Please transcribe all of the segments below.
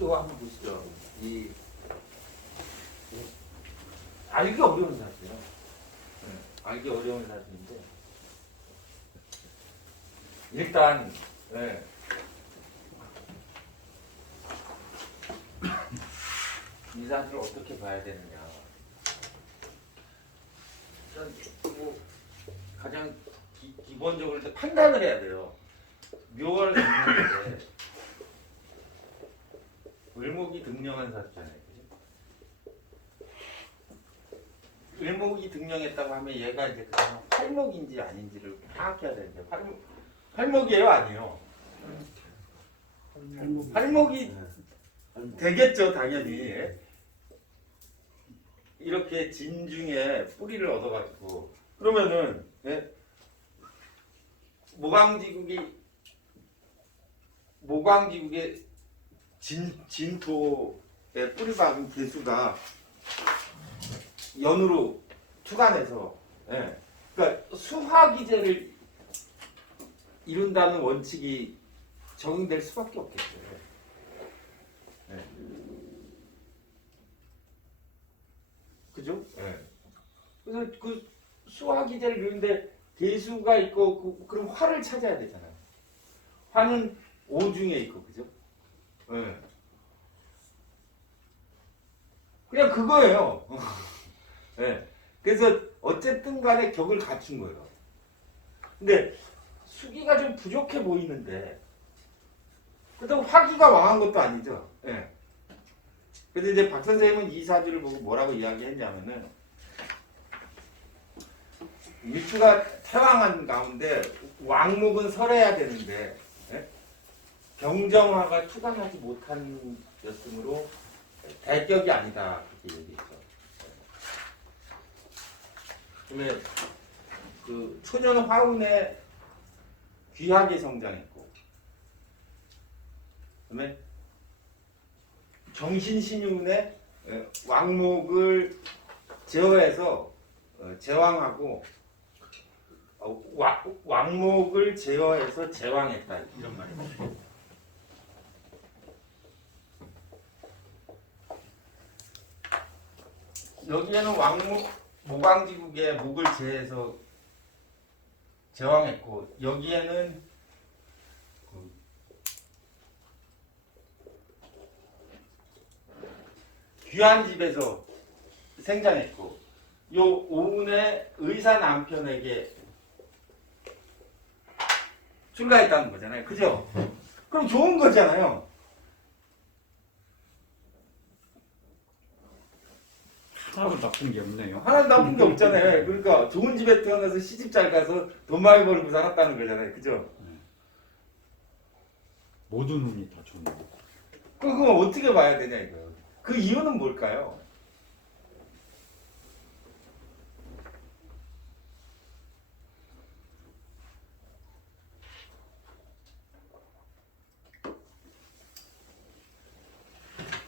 이거 한번 보시죠. 이 알기 어려운 사실이에요. 네, 알기 어려운 사실인데 일단 네. 이 사실을 어떻게 봐야 되느냐. 일단 뭐 가장 기본적으로 일단 판단을 해야 돼요. 묘월 등령인데 을목이 등령한 사주잖아요. 그죠? 을목이 등령했다고 하면 얘가 이제 그냥 활목인지 아닌지를 파악해야 되는데 활목이에요, 아니에요? 활목이 되겠죠, 당연히. 이렇게 진중에 뿌리를 얻어가지고 그러면은 예? 모광지국의 진토에 뿌리 박은 개수가 연으로 투간해서 예? 그러니까 수화기제를 이룬다는 원칙이 적용될 수밖에 없겠죠. 예. 그죠? 예. 그래서 그 수화기제를 이루는데 개수가 있고 그럼 화를 찾아야 되잖아요. 화는 오중에 있고 그죠? 예. 그냥 그거예요. 예. 그래서 어쨌든 간에 격을 갖춘 거예요. 근데 수기가 좀 부족해 보이는데 그렇다고 화기가 왕한 것도 아니죠. 예. 그래서 이제 박 선생님은 이 사주를 보고 뭐라고 이야기했냐면은 일주가 태왕한 가운데 왕목은 설해야 되는데 예? 병정화가 투강하지 못한 였으므로 대격이 아니다 그렇게 얘기했죠. 그다음에 그 초년 화운에 귀하게 성장했고, 그다음에 정신신윤에 왕목을 제어해서 제왕하고 왕목을 제어해서 제왕했다 이런 말입니다. 여기에는 모광지국의 목을 제해서 제왕했고 여기에는 귀한 집에서 생장했고 요 오운의 의사 남편에게 출가했다는 거잖아요. 그죠? 그럼 좋은 거잖아요. 하나도 나쁜 게 없네요. 하나도 나쁜 게 없잖아요. 그러니까 좋은 집에 태어나서 시집 잘 가서 돈 많이 벌고 살았다는 거잖아요. 그죠? 모든 운이 다 좋네요. 그거 어떻게 봐야 되냐 이거예요. 그 이유는 뭘까요?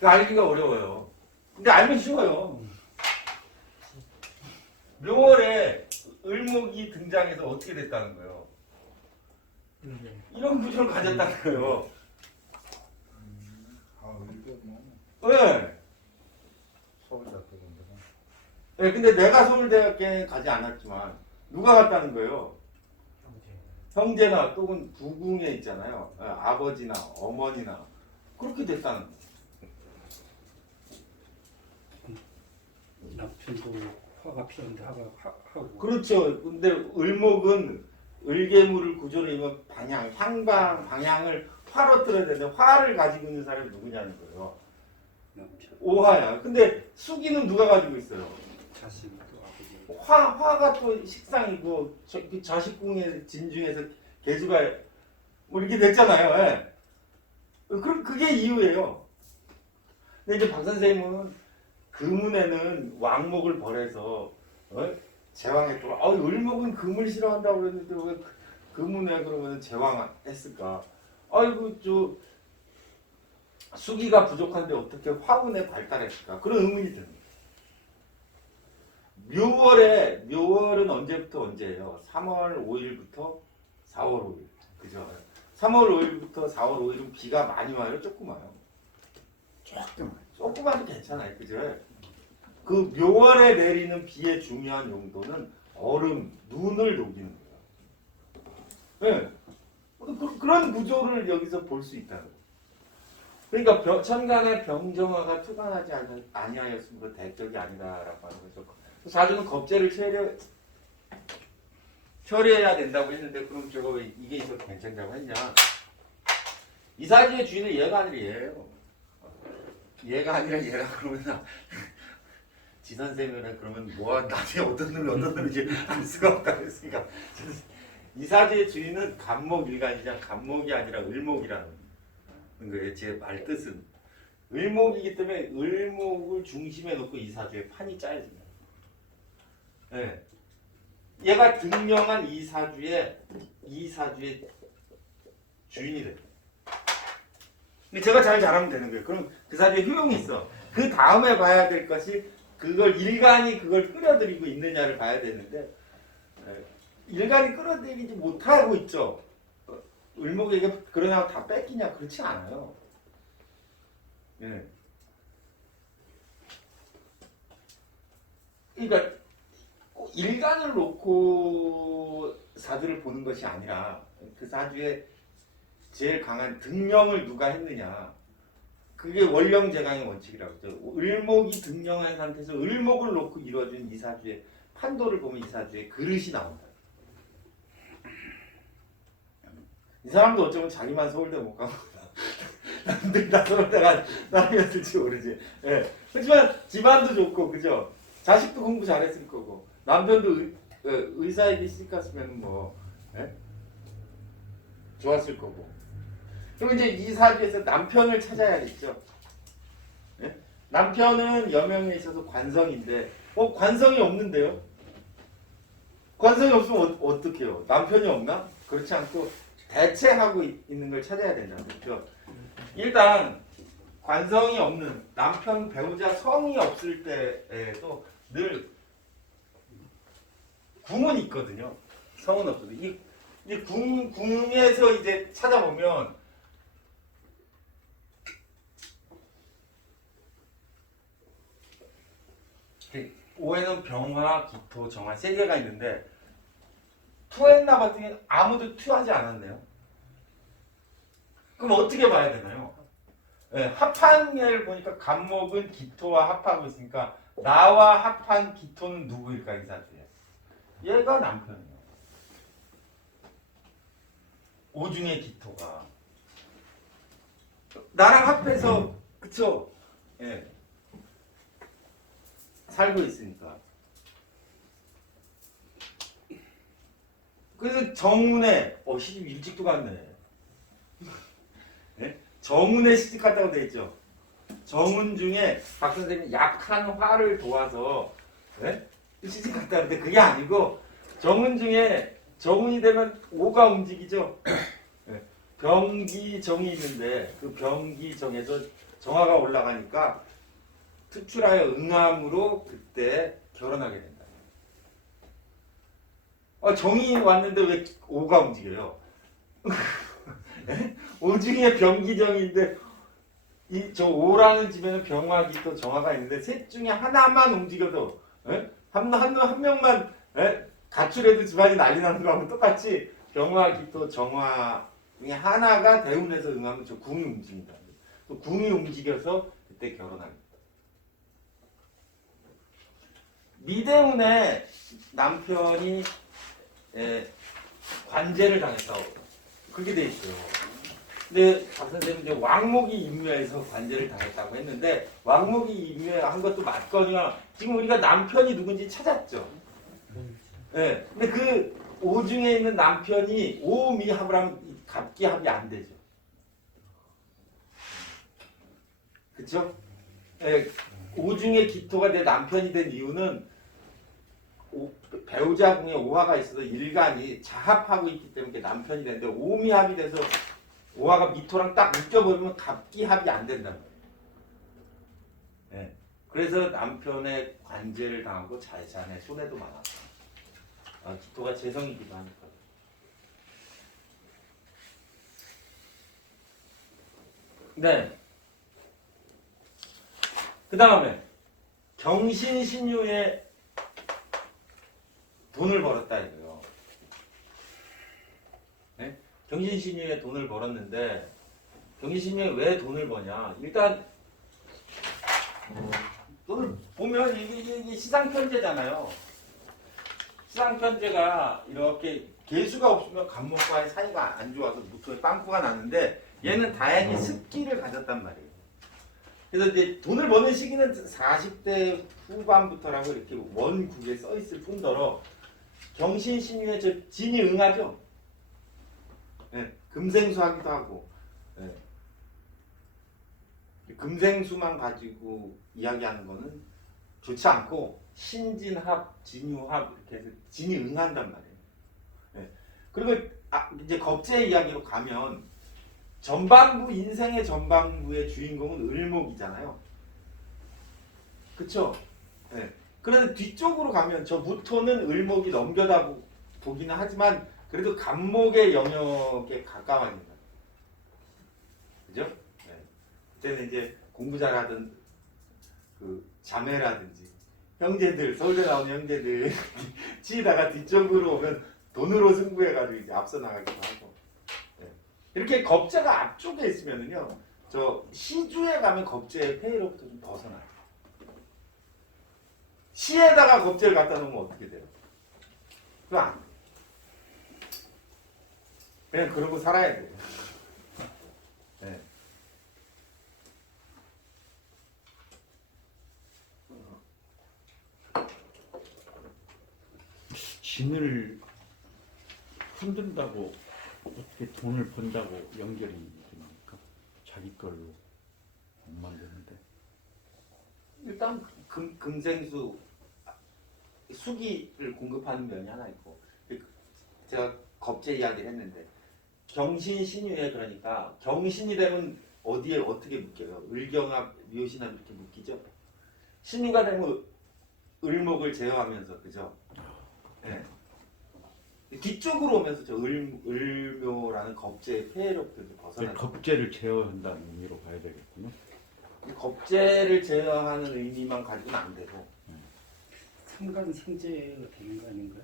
알기가 어려워요. 근데 알면 쉬워요. 묘월에 을목이 등장해서 어떻게 됐다는 거예요? 이런 구조를 가졌다는 거예요. 네. 네, 근데 내가 서울대학교에 가지 않았지만 누가 갔다는 거예요? 형제나 또는 부궁에 있잖아요. 아버지나 어머니나 그렇게 됐다는 거예요. 남편도 화가 필요한데 하고 그렇죠. 근데 을목은 을개물을 구조를 이루면 향방향을 화로 틀어야 되는데 화를 가지고 있는 사람이 누구냐는 거예요. 남편, 오화야. 근데 수기는 누가 가지고 있어요? 자식도 아버지. 화가 또 식상이고 그 자식궁의 진중에서 개수가 뭐 이렇게 됐잖아요. 예. 그럼 그게 이유예요. 근데 이제 박 선생님은 금운에는 왕목을 벌해서 제왕했고, 을목은 금을 싫어한다고 그랬는데 왜 금운에 그러면 제왕했을까? 아이고 저 수기가 부족한데 어떻게 화운에 발달했을까? 그런 의문이 듭니다. 묘월은 언제부터 언제예요? 3월 5일부터 4월 5일. 그죠? 3월 5일부터 4월 5일은 비가 많이 와요? 조금 와요? 조금만 도 괜찮아요. 그죠? 그 묘월에 내리는 비의 중요한 용도는 얼음, 눈을 녹이는 거예요. 네. 그런 구조를 여기서 볼 수 있다는 거예요. 그러니까 천간에 병정화가 투간하지 아니하였으면 그 대적이 아니다라고 하는 거죠. 사주는 겁재를 처리해야 된다고 했는데 그럼 저거 왜 이게 있어도 괜찮다고 했냐? 이 사주의 주인은 얘가 아니라 얘예요. 얘가 아니라 얘라 그러면 지선생이라 그러면 뭐야 나중에 어떤 놈인지 알 수가 없다 그랬으니까 이 사주의 주인은 간목일간이자 간목이 아니라 을목이라는 거예요. 제 말 뜻은 을목이기 때문에 을목을 중심에 놓고 이 사주의 판이 짜여집니다. 네. 얘가 등령한 이 사주의 주인이 돼요. 근데 제가 잘 잘하면 되는 거예요. 그럼 그 사주에 효용이 있어. 그 다음에 봐야 될 것이 그걸 일간이 그걸 끌어들이고 있느냐를 봐야 되는데 일간이 끌어들이지 못하고 있죠. 을목에게 그러냐고 다 뺏기냐 그렇지 않아요. 예. 그러니까 일간을 놓고 사주를 보는 것이 아니라 그 사주에 제일 강한 등령을 누가 했느냐. 그게 원령제강의 원칙이라고 하죠. 을목이 등령한 상태에서 을목을 놓고 이루어진 이 사주의 판도를 보면 이 사주의 그릇이 나온다. 이 사람도 어쩌면 자기만 서울대 못 가고 남들 다 서울대가 나이었을지 모르지. 예. 그렇지만 집안도 좋고 그죠. 자식도 공부 잘했을 거고 남편도 의사에게 시집갔으면 뭐 예? 좋았을 거고. 그럼 이제 이 사주에서 남편을 찾아야겠죠. 예? 남편은 여명에 있어서 관성인데 관성이 없는데요. 관성이 없으면 어떻게 해요? 남편이 없나? 그렇지 않고 대체하고 있는 걸 찾아야 된다는 거죠. 일단 관성이 없는 남편 배우자 성이 없을 때에도 늘 궁은 있거든요. 성은 없어도 이 궁에서 이제 찾아보면 오에는 병화, 기토, 정화 세 개가 있는데 투했나 봤더니 아무도 투하지 않았네요. 그럼 어떻게 봐야 되나요? 네, 합한을 보니까 간목은 기토와 합하고 있으니까 나와 합한 기토는 누구일까 이 사주에? 얘가 남편이에요. 오중의 기토가 나랑 합해서 그쵸? 예. 살고 있으니까. 그래서 정운에 시집 일찍도 갔네. 네? 정운에 시집 갔다고 돼 있죠. 정운 중에 박 선생님이 약한 화를 도와서 네? 시집 갔다는데 그게 아니고 정운 중에 정운이 되면 오가 움직이죠. 네. 병기정이 있는데 그 병기정에서 정화가 올라가니까 특출하여 응암으로 그때 결혼하게 된다. 정이 왔는데 왜 오가 움직여요? 오 중에 병기정인데 저 오라는 집에는 병화기 또 정화가 있는데 셋 중에 하나만 움직여도 한 명만 가출해도 집안이 난리 나는 거하고 똑같이 병화기 또 정화 중에 하나가 대운에서 응하면 저 궁이 움직인다. 또 궁이 움직여서 그때 결혼합니다. 미대운에 남편이 관제를 당했다고 그렇게 돼 있어요. 근데 박 선생님은 이제 왕목이 임묘해서 관제를 당했다고 했는데 왕목이 임묘한 것도 맞거니와 지금 우리가 남편이 누군지 찾았죠. 네. 근데 그 오중에 있는 남편이 오미합을 하면 갑기합이 안 되죠. 그렇죠? 네. 오중의 기토가 내 남편이 된 이유는 배우자 궁에 오화가 있어서 일간이 자합하고 있기 때문에 남편이 되는데 오미합이 돼서 오화가 미토랑 딱 묶여버리면 갑기합이 안 된단 말이에요. 네. 그래서 남편의 관제를 당하고 자산에 손해도 많았다. 기토가 재성이기도 하니까. 네. 그 다음에 경신신유에 돈을 벌었다 이거요. 네? 경신신유에 돈을 벌었는데 경신신유에 왜 돈을 버냐? 일단 돈을 보면 이게 시상편제잖아요. 시상편제가 이렇게 개수가 없으면 간목과의 사이가 안 좋아서 무토에 빵꾸가 나는데 얘는 다행히 습기를 가졌단 말이에요. 그래서 이제 돈을 버는 시기는 40대 후반부터라고 이렇게 원국에 써 있을 뿐더러 경신신유에 저 진이 응하죠. 네, 금생수하기도 하고. 네. 금생수만 가지고 이야기하는 거는 좋지 않고 신진합, 진유합 이렇게 해서 진이 응한단 말이에요. 네. 그리고 이제 겁재 이야기로 가면 전반부 인생의 전반부의 주인공은 을목이잖아요. 그쵸? 네. 그래서 뒤쪽으로 가면 저 무토는 을목이 넘겨다 보기는 하지만 그래도 간목의 영역에 가까워진다. 그죠? 네. 그때는 이제 공부 잘하던 그 자매라든지 형제들, 서울대 나온 형제들 치다가 뒤쪽으로 오면 돈으로 승부해가지고 이제 앞서 나가기도 하고. 네. 이렇게 겁재가 앞쪽에 있으면은요, 저 시주에 가면 겁재의 폐해로부터 좀 벗어나요. 시에다가 겁재를 갖다 놓으면 어떻게 돼요? 그거 안 돼요. 그냥 그러고 살아야 돼요. 네. 진을 흔든다고 어떻게 돈을 번다고 연결이 됩니까? 자기 걸로 못 만드는데. 일단 금생수 수기를 공급하는 면이 하나 있고 제가 겁재 이야기를 했는데 경신신유에 그러니까 경신이 되면 어디에 어떻게 묶여요? 을경합, 묘신합 이렇게 묶이죠. 신유가 되면 을목을 제어하면서 그죠? 네. 뒤쪽으로 오면서 저 을묘라는 겁재의 폐해로부터 벗어나죠. 겁재를 제어한다는 의미로 봐야 되겠군요. 겁재를 제어하는 의미만 가지고는 안 되고 상관상제가 되는 거 아닌가요?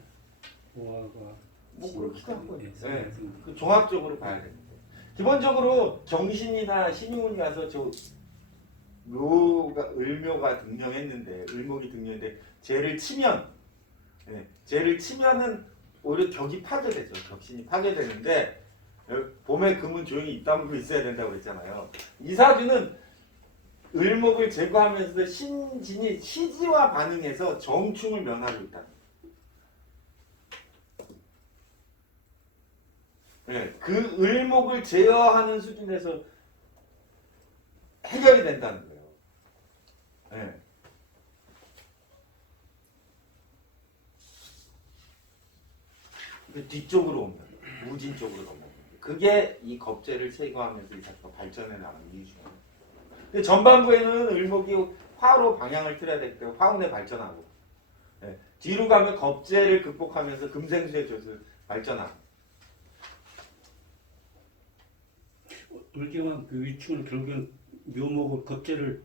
보아가 뭐 그렇기도 하고 네, 네. 그 종합적으로 봐야 되는데 기본적으로 경신이나 신유운이 와서 저 묘가 을묘가 등령했는데 을목이 등령했는데 쟤를 치면 네, 쟤를 치면은 오히려 격이 파괴되죠. 격신이 파괴되는데 봄에 금은 조용히 입 다물고 있어야 된다고 그랬잖아요. 이 사주는 을목을 제거하면서 신진이 시지와 반응해서 정충을 면하고 있다. 네, 그 을목을 제어하는 수준에서 해결이 된다는 거예요. 네. 뒤쪽으로 오면 무진 쪽으로 넘어가는 그게 이 겁재를 제거하면서 이 사주가 발전해 나가는 이유 중에 근데 전반부에는 을목이 화로 방향을 틀어야 되기 때문에 화운에 발전하고 네. 뒤로 가면 겁재를 극복하면서 금생수의 젖을 발전하고 을경한 그 위축은 결국은 묘목을 겁재를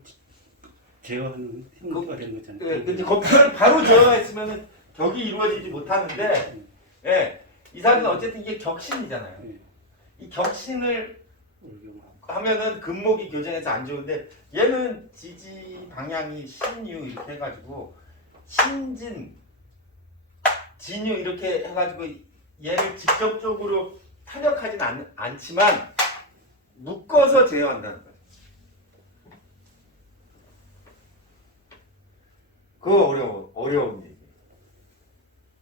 제어하는 형태가 되는 거잖아요. 네. 근데 겁재를 바로 제어했으면 격이 이루어지지 못하는데 예, 이 사주는 어쨌든 이게 격신이잖아요. 이 격신을 하면은 금목이 교정해서 안 좋은데 얘는 지지 방향이 신유 이렇게 해가지고 신진 진유 이렇게 해가지고 얘를 직접적으로 타격하진 않지만 묶어서 제어한다는 거예요. 그거 어려운 얘기.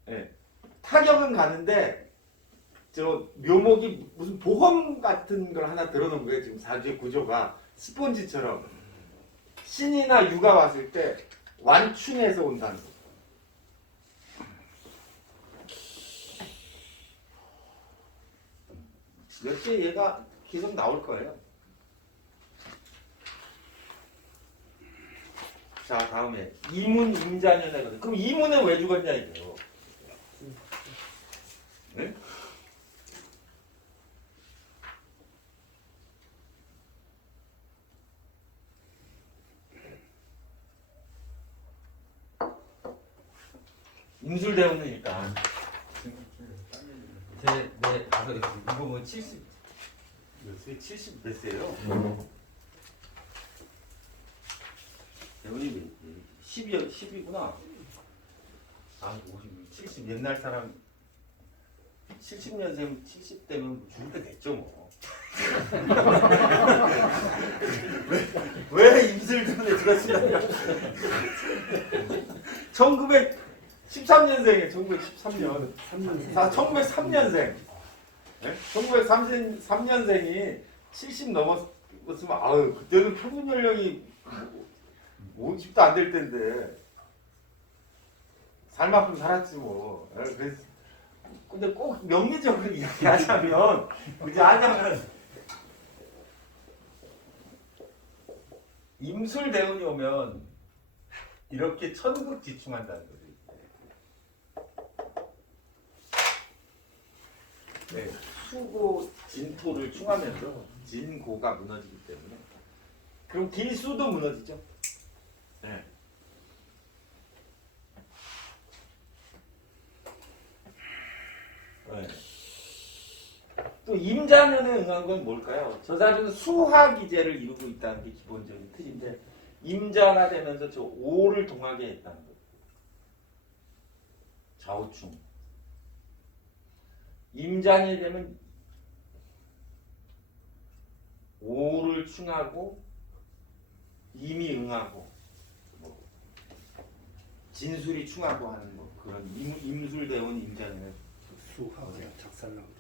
예. 타격은 가는데 저 묘목이 무슨 보험 같은 걸 하나 들어놓은 거예요. 지금 사주의 구조가 스폰지처럼 신이나 유가 왔을 때 완충해서 온다는 거. 역시 얘가 계속 나올 거예요. 자 다음에 이문 임자년애거든. 그럼 이문은 왜 죽었냐 이거요. 네? 임술대운은 일단 이거 뭐 70 몇 세? 70 몇 세예요? 대운이 10이구나. 아, 50, 70 옛날 사람 70년생 70대면 죽을 때 됐죠 뭐. 왜 임술대운에 들었으냐? 1913년생이에요. 1913년. 1903년생. 네? 1903년생이 70 넘었으면 아유 그때는 평균 연령이 50도 안 될 텐데 살 만큼 살았지 뭐. 그래서 근데 꼭 명리적으로 이야기하자면 그지 하자면 임술대운이 오면 이렇게 천국지충한다는 거죠. 네, 수고 진토를 충하면서 진고가 무너지기 때문에 그럼 기수도 무너지죠. 네. 네. 또 임자년에 응한 건 뭘까요? 저 사주는 수화기제를 이루고 있다는 게 기본적인 틀인데 임자가 되면서 저 오를 동하게 했다는 거예요. 좌우충. 임자년이 되면 오를 충하고 임이 응하고 뭐 진술이 충하고 하는 뭐 그런 임술대운 임자년에 수하고 작살나고.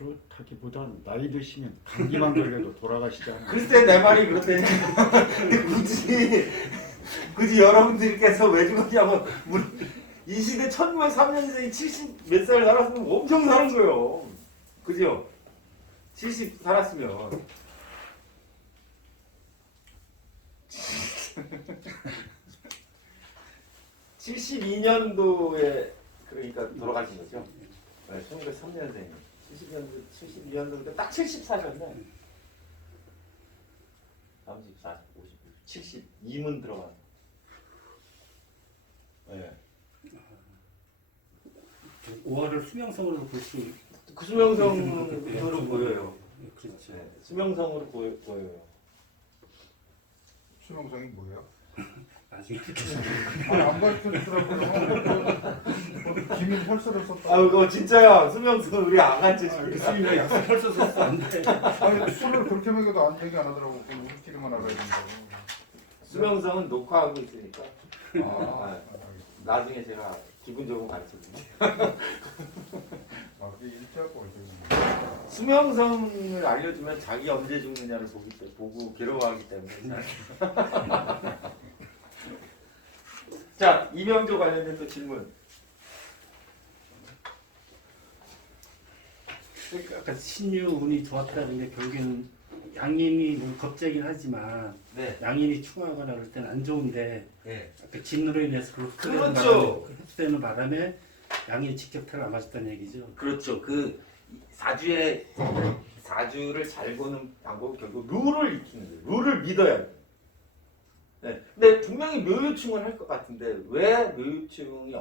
그렇다기보단 나이 드시면 감기만 걸려도 돌아가시잖아요. 글쎄 내 말이 그렇다니까. 근데 굳이 여러분들께서 왜 죽었냐고 이 시대 1903년생이 70 몇 살 살았으면 엄청 사는 거예요. 그죠? 70 살았으면. (72년도에) 그러니까 돌아가신 거죠. 네, 1903년생. 72년도인데 딱 74셨네. 34, 50, 72문 들어가는. 네. 오화를 수명성으로 볼 수. 그 수명성으로 보여요. 그렇죠. 네, 수명성으로 보여요. 수명성이 뭐예요? 나중에 안 가르쳐주더라고요. 기민 펄스를 썼다. 아, 그거 진짜야. 수명성은 우리 안 가르쳐주고. 교수님이 약속할 수 없어 안 돼. 아니 술을 그렇게 먹여도 안 얘기 안 하더라고. 그럼 우리끼리만 알아야 된다고. 수명성은 녹화하고 있으니까 아, 나중에 제가 기본적으로 가르쳐드릴게요. 아, 그게 일자고 이제. 수명성을 알려주면 자기 언제 죽느냐를 보고 괴로워하기 때문에. 자, 이명조 관련된 또 질문. 그러니까 아까 신유 운이 좋았다는 게 결국에는 양인이 뭐 겁재긴 하지만 네. 양인이 충하거나 그럴 때는 안 좋은데 네. 아까 진으로 인해서 그렇죠. 흡수되는 바람에 양이 직격탄을 안 맞았다는 얘기죠. 그렇죠. 그 사주를 잘 보는 방법은 결국 룰을 익히는 거예요. 룰을 믿어야 돼요. 네. 근데 분명히 묘유충을 할 것 같은데 왜 묘유충이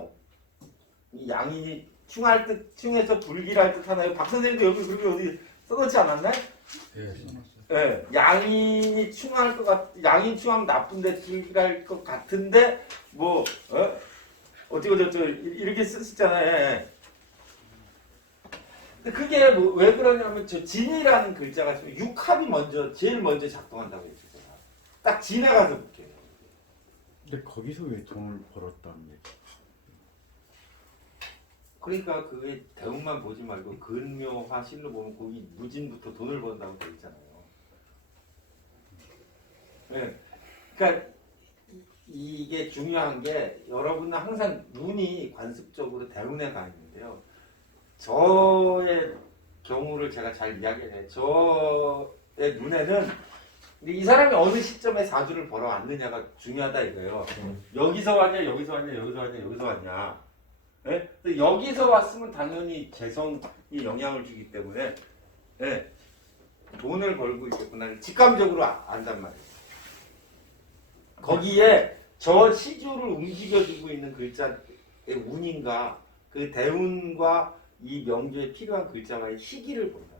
이 양인이 충할 듯 충해서 불길할 듯 하나요? 박 선생님도 여기 그렇게 어디 써놓지 않았나요? 네. 양인이 충할 것 양인 충하면 나쁜데 불길할 것 같은데 뭐 어쩌고 저쩌고 이렇게 쓰셨잖아요. 예. 근데 그게 뭐 왜 그러냐면 저 진이라는 글자가 지금 육합이 제일 먼저 작동한다고 했죠. 제가. 딱 진에 가서 볼게요. 근데 거기서 왜 돈을 벌었다는 얘기? 그러니까 그게 대운만 보지 말고 근묘화 실로 보면 거기 무진부터 돈을 번다고 돼 있잖아요. 네. 그러니까 이게 중요한 게 여러분은 항상 눈이 관습적으로 대운에 가 있는데요. 저의 경우를 제가 잘 이야기해요. 저의 눈에는 이 사람이 어느 시점에 사주를 벌어왔느냐가 중요하다 이거예요. 여기서 왔냐, 여기서 왔냐, 여기서 왔냐, 여기서 왔냐. 네? 여기서 왔으면 당연히 재성이 영향을 주기 때문에 네. 돈을 벌고 있겠구나. 직감적으로 안단 말이에요. 거기에 저 시주를 움직여주고 있는 글자에 운인가 그 대운과 이 명주에 필요한 글자와의 희기를 본다.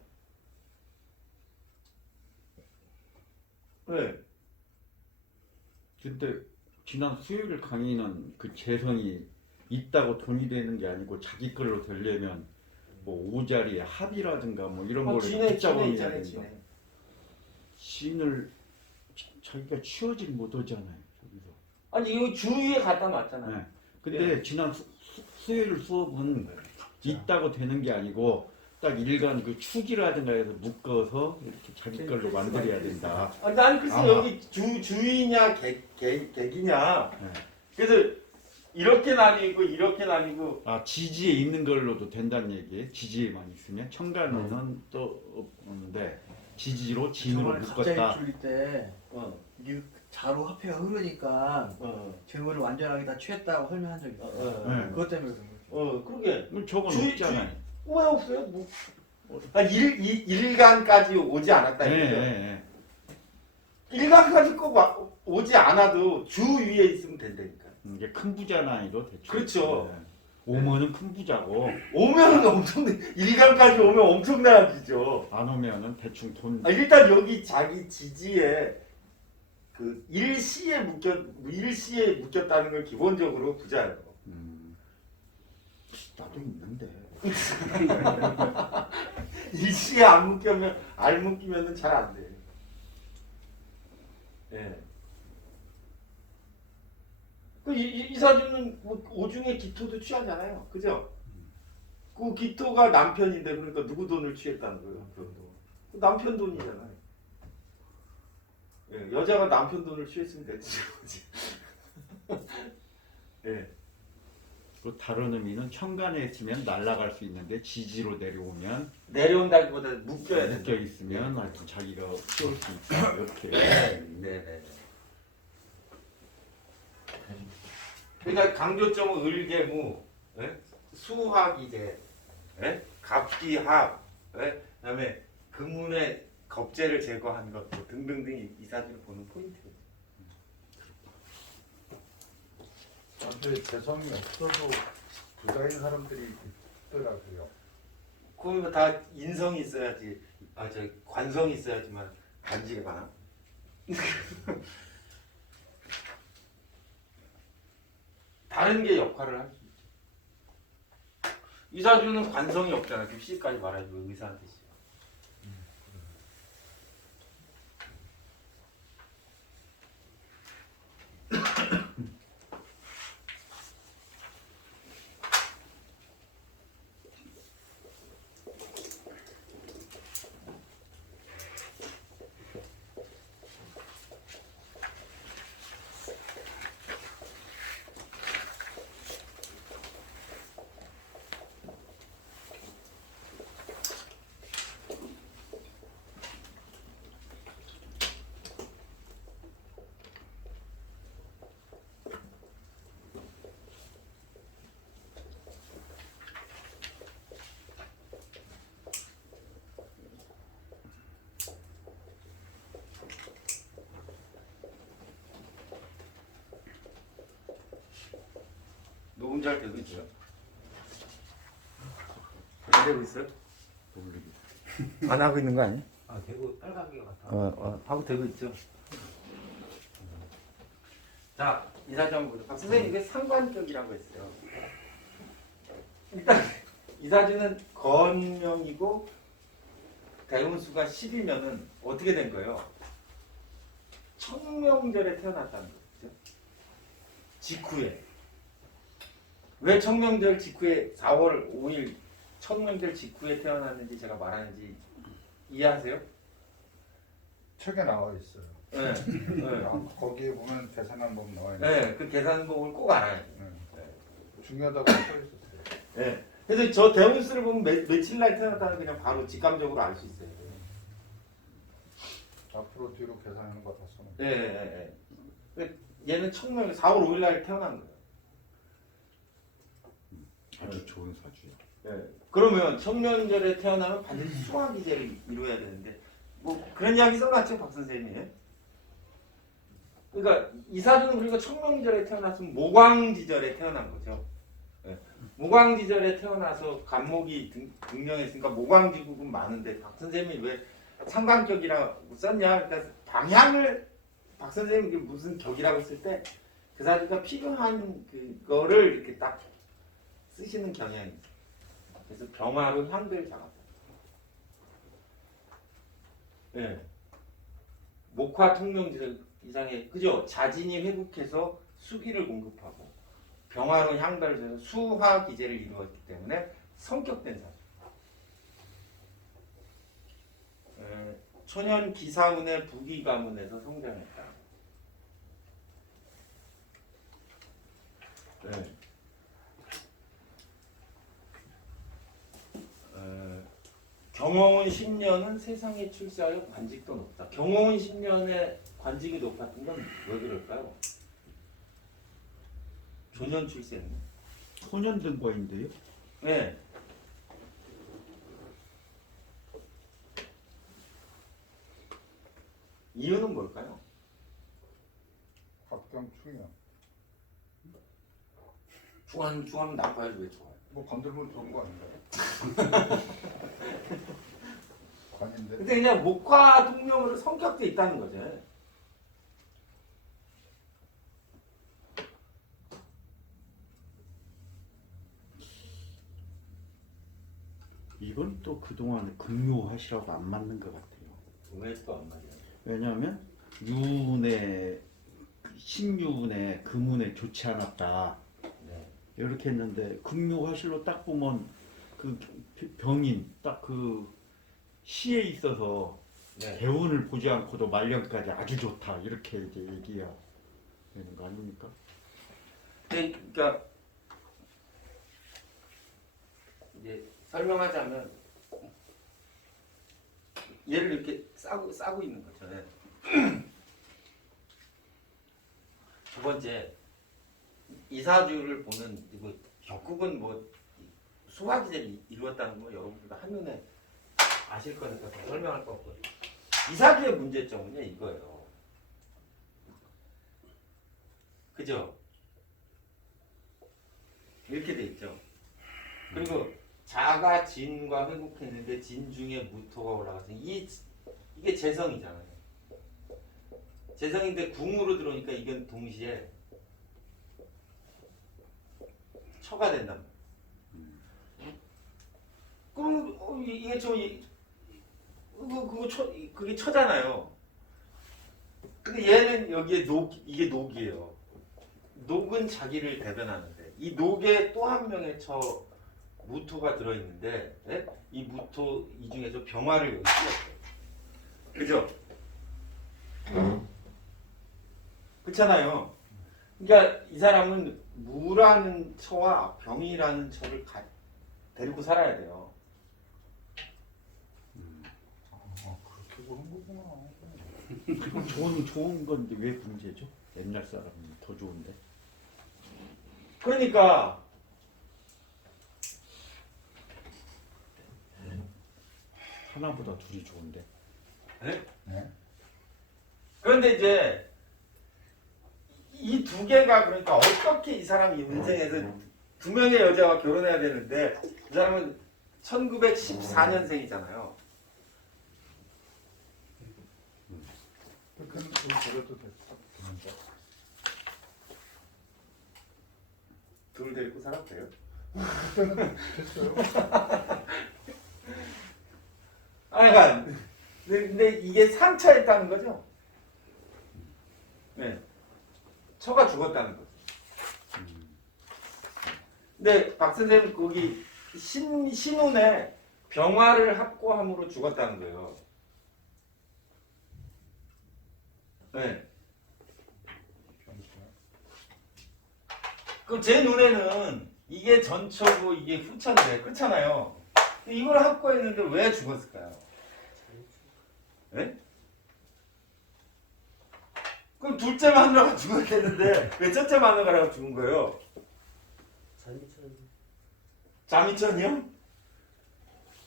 네. 근데 지난 수요일 강의는 그 재성이 있다고 돈이 되는 게 아니고 자기 걸로 되려면 뭐 오자리에 합이라든가 뭐 이런 거를 진해 붙잡아야 있잖아요. 된다. 진해. 신을 자기가 치워질 못하잖아요. 저기서. 아니 이거 주위에 갖다 놨잖아요. 네. 근데 지난 수요일 수업은 있다고 되는 게 아니고 딱 일간 그 축이라든가 해서 묶어서 이렇게 자기 걸로 만들어야 된다. 아니 글쎄 아마. 여기 주이냐 객이냐. 네. 그래서 이렇게 나뉘고 이렇게 나뉘고 아 지지에 있는 걸로도 된다는 얘기예요. 지지에만 있으면 청간에는 또 없는데 지지로 진으로 저걸 갑자기 묶었다. 줄일 때 이게 자로 화폐가 흐르니까 저거를 완전하게 다 취했다고 설명한 적이 있어요. 네. 그것 때문에 그런 거죠. 그러게 그럼 저건 주의- 없잖아요. 왜 없어요? 뭐 일간까지 오지 않았다 네, 이거죠. 네, 일간까지 꼭 오지 않아도 주 위에 있으면 된다니까. 이게 큰 부자나이로 대충. 그렇죠. 네. 오면은 큰 부자고 오면은 일간까지 오면 엄청난 일이죠. 안 오면은 대충 돈. 일단 여기 자기 지지에 그 일시에 묶였다는 건 기본적으로 부자예요. 나도 있는데. 일시에 안 묶이면은 잘 안 돼. 예. 이 사주는 뭐 오중에 기토도 취하잖아요. 그죠? 그 기토가 남편인데 그러니까 누구 돈을 취했다는 거예요. 그 남편 돈이잖아요. 예, 여자가 남편 돈을 취했으면 되지. 예. 그 다른 의미는 천간에 있으면 날아갈 수 있는데 지지로 내려오면 내려온다기보다 묶여야 된다. 묶여 있으면 하여튼 자기가 키울 수 있다 이렇게. 네. 그러니까 강조점은 을개무, 예? 수화기재, 예? 갑기합, 예? 그다음에 금운의 겁재를 제거한 것 등등등 이 사주를 보는 포인트예요. 근데 재성이 없어도 부자인 사람들이 있더라고요. 그러면 다 인성이 있어야지, 관성이 있어야지만 간지가 가나? 다른 게 역할을 할 수 있죠. 이 사주는 관성이 없잖아. 지금 C까지 말해줘. 의사한테 씨. 녹음 잘 되고 있어요? 안 되고 있어요? 모르겠어요. 안 하고 있는 거 아니야? 아 되고 빨간게 같아. 하고 되고 있죠. 자, 이 사주 한번 보죠. 박 선생님 이게 상관격이라고 했어요. 일단 이 사주는 건명이고 대운수가 10이면은 어떻게 된 거예요? 청명절에 태어났다는 거죠. 직후에. 왜 청명절 직후에 4월 5일 청명절 직후에 태어났는지 제가 말하는지 이해하세요? 책에 나와 있어요. 네. 네. 거기에 보면 계산한법 나와 있는데 네, 그 계산법을 꼭 알아야 돼요. 중요하다고 써 있었어요. 네. 그래서 저 대운수를 보면 며칠 날 태어났다는 그냥 바로 직감적으로 알 수 있어요. 앞으로 뒤로 계산하는 거 다 써놓은. 네. 얘는 청명 4월 5일 날 태어난 거예요. 아주 좋은 사주야. 네. 그러면 청명절에 태어나면 반드시 수화기제를 이루어야 되는데 뭐 그런 이야기 써놨죠, 박 선생님이. 그러니까 이 사주는 그리고 청명절에 태어났으면 모광지절에 태어난 거죠. 모광지절에 태어나서 간목이 등령했으니까 모광지국은 많은데 박 선생님이 왜 상관격이라고 썼냐? 그러니까 방향을 박 선생님이 무슨 격이라고 쓸 때 그 사주가 필요한 그거를 이렇게 딱 쓰시는 경향이 있어요. 그래서 병화로 향들 잡았다. 네. 목화 통명지절 이상의 그죠? 자진이 회국해서 수기를 공급하고 병화로 향달을 줘서 수화 기제를 이루었기 때문에 성격된 사주. 초년 기사운의 부기 가문에서 성장했다. 네. 경호운 10년은 세상에 출세하여 관직도 높다. 경호운 10년에 관직이 높았던 건 왜 그럴까요? 조년 출세는? 소년등과인데요. 네. 이유는 뭘까요? 박경 충이야. 중하면 나빠야지 왜 좋아요? 뭐 건들면 좋은 거 아닌가요? 관인데. 근데 그냥 목화 동명으로 성격도 있다는 거죠. 이건 또 그동안 금요하시라고 안 맞는 것 같아요. 왜 또 안 맞아요? 왜냐하면 유운에 신유운에 금운에 좋지 않았다. 네. 이렇게 했는데 금요하실로 딱 보면 그 병인 딱 그 시에 있어서 네. 대운을 보지 않고도 말년까지 아주 좋다 이렇게 이제 얘기해야 되는 거 아닙니까? 그러니까 이제 설명하자면 얘를 이렇게 싸고 있는 거죠. 네. 두 번째 이사주를 보는 이거 결국은 뭐 수화기제를 이루었다는 거 여러분들도 한눈에 아실 거니까 더 설명할 거 없고 이사주의 문제점은요 이거예요. 그죠? 이렇게 돼 있죠. 그리고 자가 진과 회국했는데 진 중에 무토가 올라가서 이게 재성이잖아요. 재성인데 궁으로 들어오니까 이건 동시에 처가 된단 말이에요. 그럼 이게 그게 처잖아요. 근데 얘는 여기에 이게 녹이에요. 녹은 자기를 대변하는데 이 녹에 또 한 명의 처 무토가 들어있는데 네? 이 무토 이 중에서 병화를 여기 씌웠어요. 그죠? 그렇잖아요. 그러니까 이 사람은 무라는 처와 병이라는 처를 데리고 살아야 돼요. 그렇게 보는 거구나. 좋은 건데 왜 문제죠? 옛날 사람은 더 좋은데. 그러니까 하나보다 둘이 좋은데. 네? 네. 그런데 이제 이 두 개가 그러니까 어떻게 이 사람이 인생에서 두 명의 여자와 결혼해야 되는데 이 사람은 1914년생이잖아요. 그렇게는 좀 버려도 됐는데. 둘 데리고 살았대요. 그때는 됐어요. 그러니까 근데 이게 상처였다는 거죠. 네. 처가 죽었다는 거죠. 근데 박 선생님 거기 신운에 병화를 합고함으로 죽었다는 거예요. 네. 그럼 제 눈에는 이게 전처고 이게 후처인데 그렇잖아요. 이걸 합고했는데 왜 죽었을까요? 네? 그럼 둘째 마누라가 죽었겠는데 왜 첫째 마누라가 죽은 거예요? 자미천이요?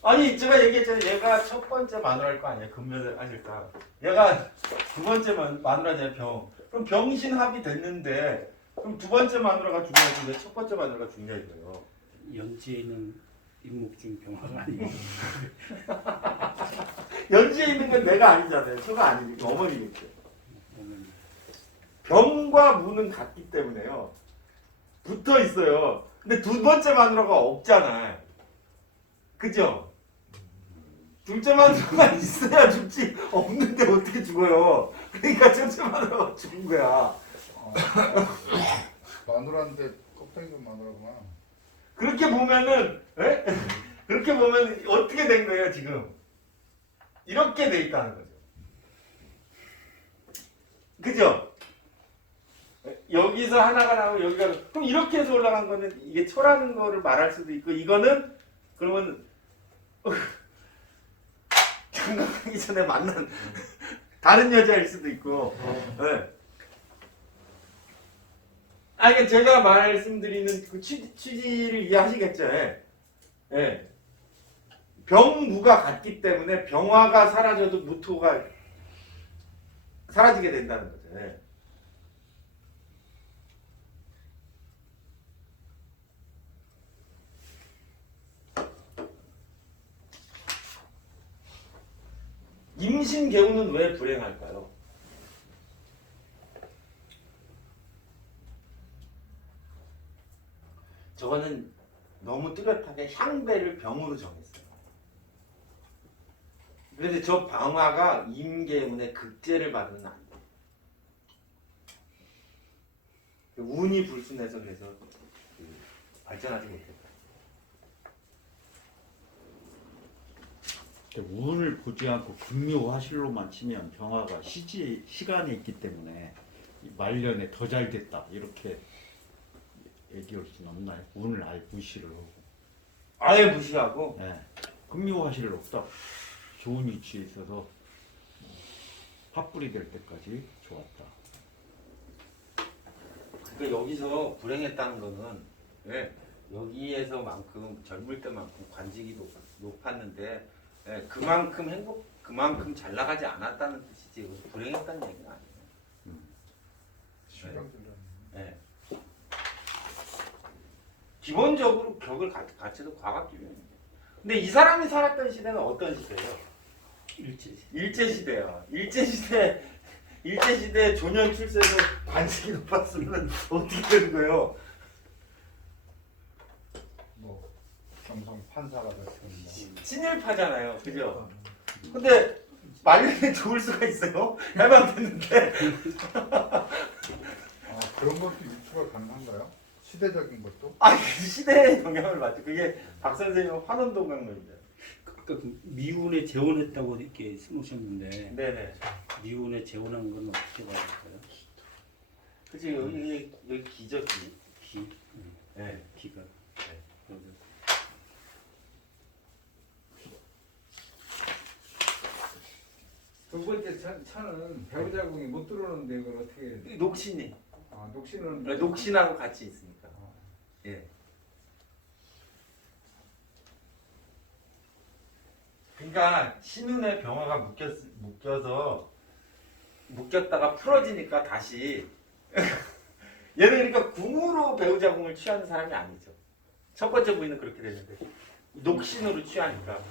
아니 제가 얘기했잖아요. 얘가 첫 번째 마누라일 거 아니에요. 금면을 아닐까. 얘가 두 번째 마누라잖아요. 병. 그럼 병신합이 됐는데 그럼 두 번째 마누라가 중요한데 첫 번째 마누라가 중요해 이거요. 연지에 있는 임목중 병화가 아니고 연지에 있는 건 내가 아니잖아요. 처가 아니니까 어머니니까. 보면 병과 무는 같기 때문에요. 붙어 있어요. 근데 두 번째 마누라가 없잖아. 그죠? 둘째 마누라가 있어야 죽지. 없는데 어떻게 죽어요? 그러니까 첫째 마누라가 죽은 거야. 마누라인데 껍데기가 마누라구나. 그렇게 보면은, 에? 그렇게 보면 어떻게 된 거예요, 지금? 이렇게 돼 있다는 거죠. 그죠? 여기서 하나가 나오고 여기가 그럼 이렇게 해서 올라간 거는 이게 초라는 거를 말할 수도 있고 이거는 그러면 장가가기 전에 만난 다른 여자일 수도 있고. 네. 아니 제가 말씀드리는 그 취지를 이해하시겠죠? 예. 예. 병무가 같기 때문에 병화가 사라져도 무토가 사라지게 된다는 거죠. 예. 임신 개우는 왜 불행할까요? 저거는 너무 뚜렷하게 향배를 병으로 정했어요. 그래서 저 방화가 임계운의 극제를 받으면 안 돼요. 운이 불순해서 그래서 발전하지 못했다. 운을 보지 않고 금묘화실로만 치면 병화가 시간이 있기 때문에 말년에 더 잘 됐다 이렇게 얘기할 수는 없나요? 운을 아예 무시를 하고. 아예 무시하고. 네. 금묘화실로 없다. 좋은 위치에 있어서 화불이 될 때까지 좋았다. 그러니까 여기서 불행했다는 거는 예, 여기에서만큼 젊을 때만큼 관직이 높았는데 예, 그만큼 잘 나가지 않았다는 뜻이지 여기서 불행했다는 얘기는 아니에요. 실력들은. 예. 기본적으로 격을 갖춰도 과학기변입니다. 근데 이 사람이 살았던 시대는 어떤 시대예요? 일제시대요. 일제시대 조년 출세에서 관직이 높았으면 어떻게 되는 거예요? 뭐 경성 판사가 됐습니다. 친일파잖아요. 그죠? 근데 말년에 좋을 수가 있어요? 해방됐는데. 아 그런 것도 유추가 가능한가요? 시대적인 것도? 아, 시대의 영향을 받죠. 그게 박 선생님 환원동 강론입니다. 그러니까 그 미운에 재혼했다고 이렇게 쓰셨는데 네네. 미운에 재혼한 건 어떻게 받을까요? 그치, 여기 기죠, 기. 기, 네. 기가. 여기. 두 번째 차는 배우자궁이 못 들어오는데 이걸 어떻게 해야 돼? 녹신이. 녹신은 녹신하고 같이 있으니까. 예. 그러니까 신운의 병화가 묶였다가 풀어지니까 다시 얘는 그러니까 궁으로 배우자궁을 취하는 사람이 아니죠. 첫 번째 부인은 그렇게 되는데 녹신으로 취하니까.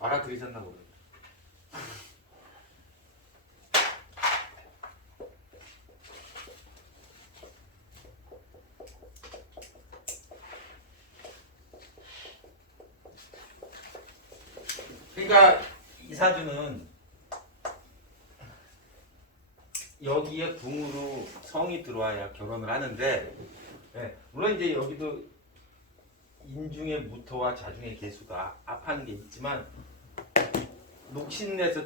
알아들으셨나 모르겠어요. 그러니까 이 사주는 여기에 궁으로 성이 들어와야 결혼을 하는데 네, 물론 이제 여기도 인중의 무토와 자중의 개수가 합하는 게 있지만 녹신에서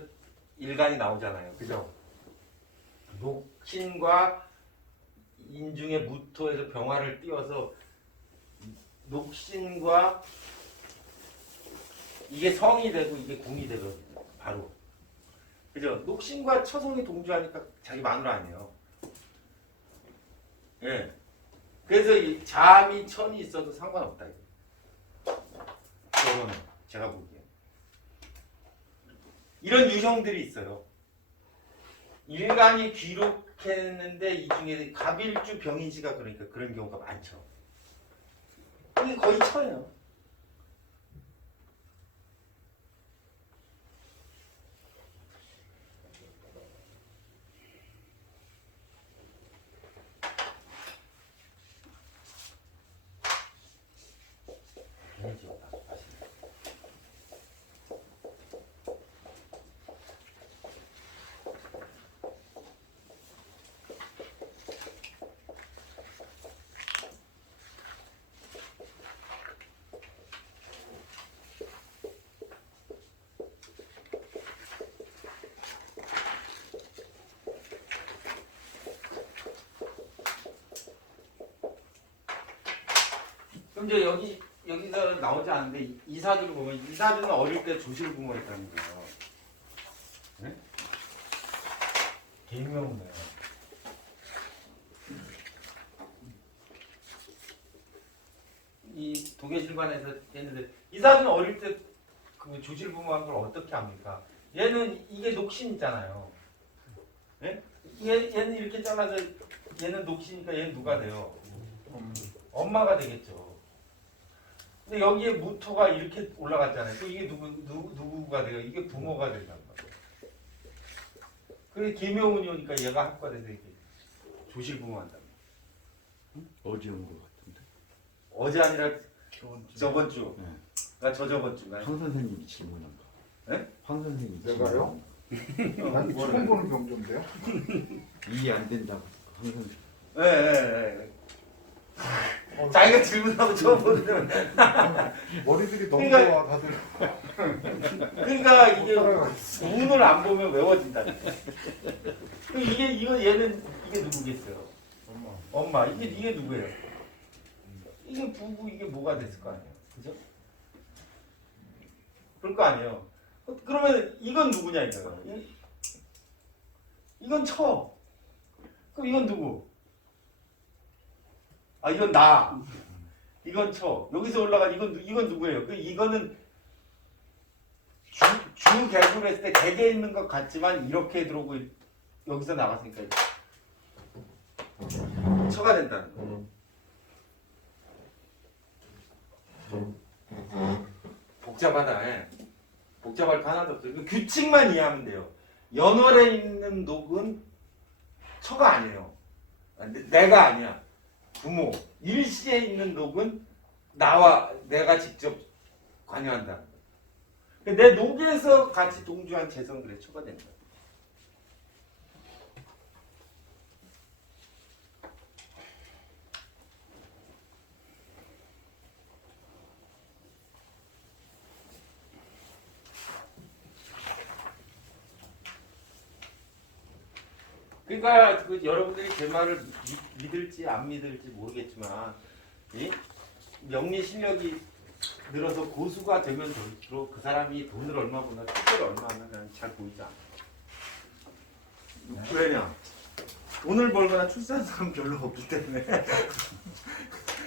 일간이 나오잖아요. 그죠? 녹신과 인중의 무토에서 병화를 띄워서 녹신과 이게 성이 되고 이게 궁이 되거든요. 바로. 그죠? 녹신과 처성이 동주하니까 자기 마누라 아니에요. 예. 그래서 이 잠이 천이 있어도 상관없다. 저는 제가 보기에. 이런 유형들이 있어요. 일간이 귀록했는데 이 중에 갑일주 병인지가 그러니까 그런 경우가 많죠. 이게 거의 처예요. 그럼 이제 여기서 나오지 않는데 이사주를 보면 이사주는 어릴 때 조실 부모였다는 거예요. 네? 개명이네요. 이 도계실관에서 했는데 이사주는 어릴 때 그 조실 부모한 걸 어떻게 합니까? 얘는 이게 녹신 있잖아요. 네? 얘는 이렇게 잘라서 얘는 녹시니까 얘는 누가 돼요? 엄마가 되겠죠. 근데 여기에 무토가 이렇게 올라갔잖아요. 또 이게 누구가 돼요? 이게 부모가 된단 말이에요. 그래서 김효운이 오니까 얘가 학과돼서 이렇게 조실 부모한단 말이에요. 어제 온 것 같은데. 어제 아니라 저번 주. 네. 그러니까 저번 주가. 황 선생님이 질문한 거. 네? 황 선생님이 내가요? 난 처음 보는 병조인데요. 이해 안 된다고 황 선생. 네. 자기가 질문하고 처음 보는. 머리들이 너무 그러니까- 좋아 다들. 그러니까 이게 운을 안 보면 외워진다니까. 이거 얘는 이게 누구겠어요? 엄마. 이게 누구예요? 이게 부부 이게 뭐가 됐을 거 아니에요, 그죠? 그럴 거 아니에요. 그러면 이건 누구냐 이거요? 이건 처. 그럼 이건 누구? 아 이건 나. 이건 처. 여기서 올라간 이건 누구예요? 이거는 주 개수를 했을 때 개개 있는 것 같지만 이렇게 들어오고 여기서 나갔으니까 처가 된다는 거예요. 복잡하다. 예. 복잡할 거 하나도 없어요. 그 규칙만 이해하면 돼요. 연월에 있는 녹은 처가 아니에요. 내가 아니야. 부모. 일시에 있는 녹은 내가 직접 관여한다는 거예요. 내 녹에서 같이 동조한 재성들의 처가 된다. 그러니까 여러분들이 제 말을 믿을지 안 믿을지 모르겠지만 이 명리 실력이 늘어서 고수가 되면 될수록 그 사람이 돈을 얼마 버나 투자를 얼마 하나 잘 보이지 않아. 왜냐? 돈을 벌거나 출세한 사람 별로 없기 때문에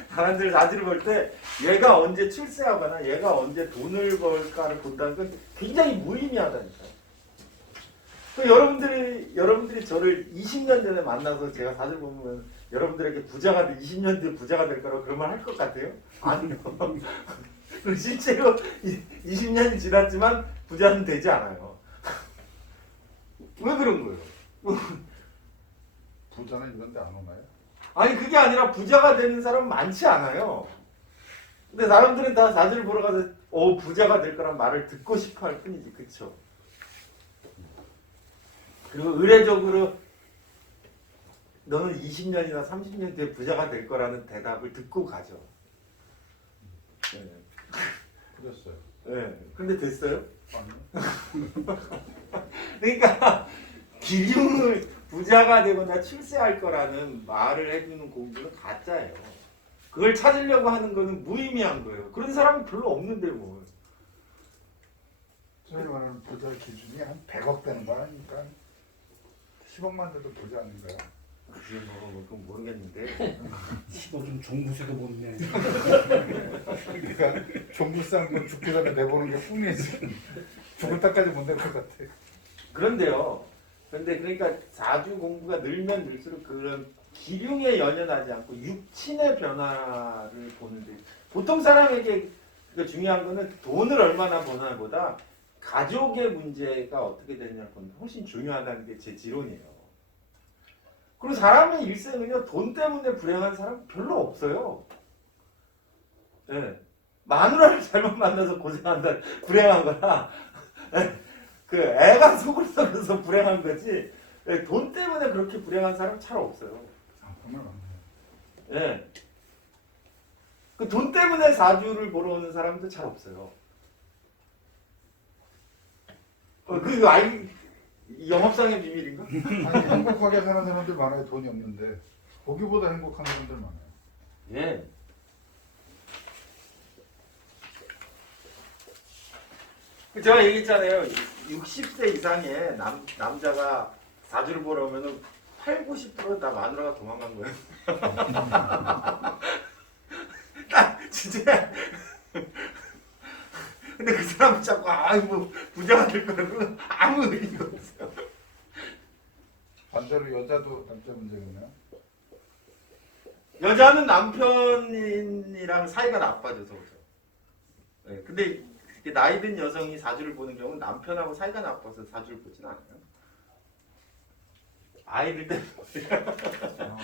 사람들 사주를 볼 때 얘가 언제 출세하거나 얘가 언제 돈을 벌까를 본다는 건 굉장히 무의미하다니까요. 여러분들이 저를 20년 전에 만나서 제가 사주를 보면 여러분들에게 20년 뒤에 부자가 될 거라고 그런 말 할 것 같아요? 아니요. 실제로 20년이 지났지만 부자는 되지 않아요. 왜 그런 거예요? 부자는 이런데 안 오나요? 아니 그게 아니라 부자가 되는 사람은 많지 않아요. 근데 사람들은 다 사주를 보러 가서 부자가 될 거란 말을 듣고 싶어 할 뿐이지. 그쵸? 그리고 의례적으로 너는 20년이나 30년 뒤에 부자가 될 거라는 대답을 듣고 가죠. 네. 그랬어요. 네. 근데 됐어요? 아니요. 그러니까 기륭을 부자가 되거나 출세할 거라는 말을 해주는 공부는 가짜예요. 그걸 찾으려고 하는 거는 무의미한 거예요. 그런 사람이 별로 없는데 뭐. 저희 말하는 부자 기준이 한 100억 되는 거 아닙니까? 10억만 돼도 부자 아닌가요? 그게 그건 모르겠는데. 10억이면 종부세도 못 내. 그러니까 종부상 돈 죽기 전에 내보는 게 꿈이지. 죽을 때까지 못 낼 것 같아. 그런데요. 근데 그러니까 사주 공부가 늘면 늘수록 그런 기륭에 연연하지 않고 육친의 변화를 보는데 보통 사람에게 그 중요한 거는 돈을 얼마나 버나보다 가족의 문제가 어떻게 되느냐는 건 훨씬 중요하다는 게 제 지론이에요. 그리고 사람의 일생은요 돈 때문에 불행한 사람 별로 없어요. 예. 마누라를 잘못 만나서 고생한다 불행한 거나 그 애가 속을 썩어서 불행한 거지 예, 돈 때문에 그렇게 불행한 사람 잘 없어요. 아, 정말 많네. 예. 그 돈 때문에 사주를 보러 오는 사람도 잘 없어요. 그 영업상의 비밀인가? 아니, 행복하게 사는 사람들 많아요. 돈이 없는데 거기보다 행복한 사람들 많아요. 예. 제가 얘기했잖아요. 60세 이상의 남자가 사주를 보러 오면은 80~90%다 마누라가 도망간 거예요. 딱 진짜. 근데 그 사람은 자꾸 뭐 부자가 될 거라고 아무 의미가 없어요. 반대로 여자도 남자 문제가 있나요? 여자는 남편이랑 사이가 나빠져서 그렇죠. 네, 근데 이렇게 나이 든 여성이 사주를 보는 경우는 남편하고 사이가 나빠서 사주를 보진 않아요. 아이들 때문에. 아,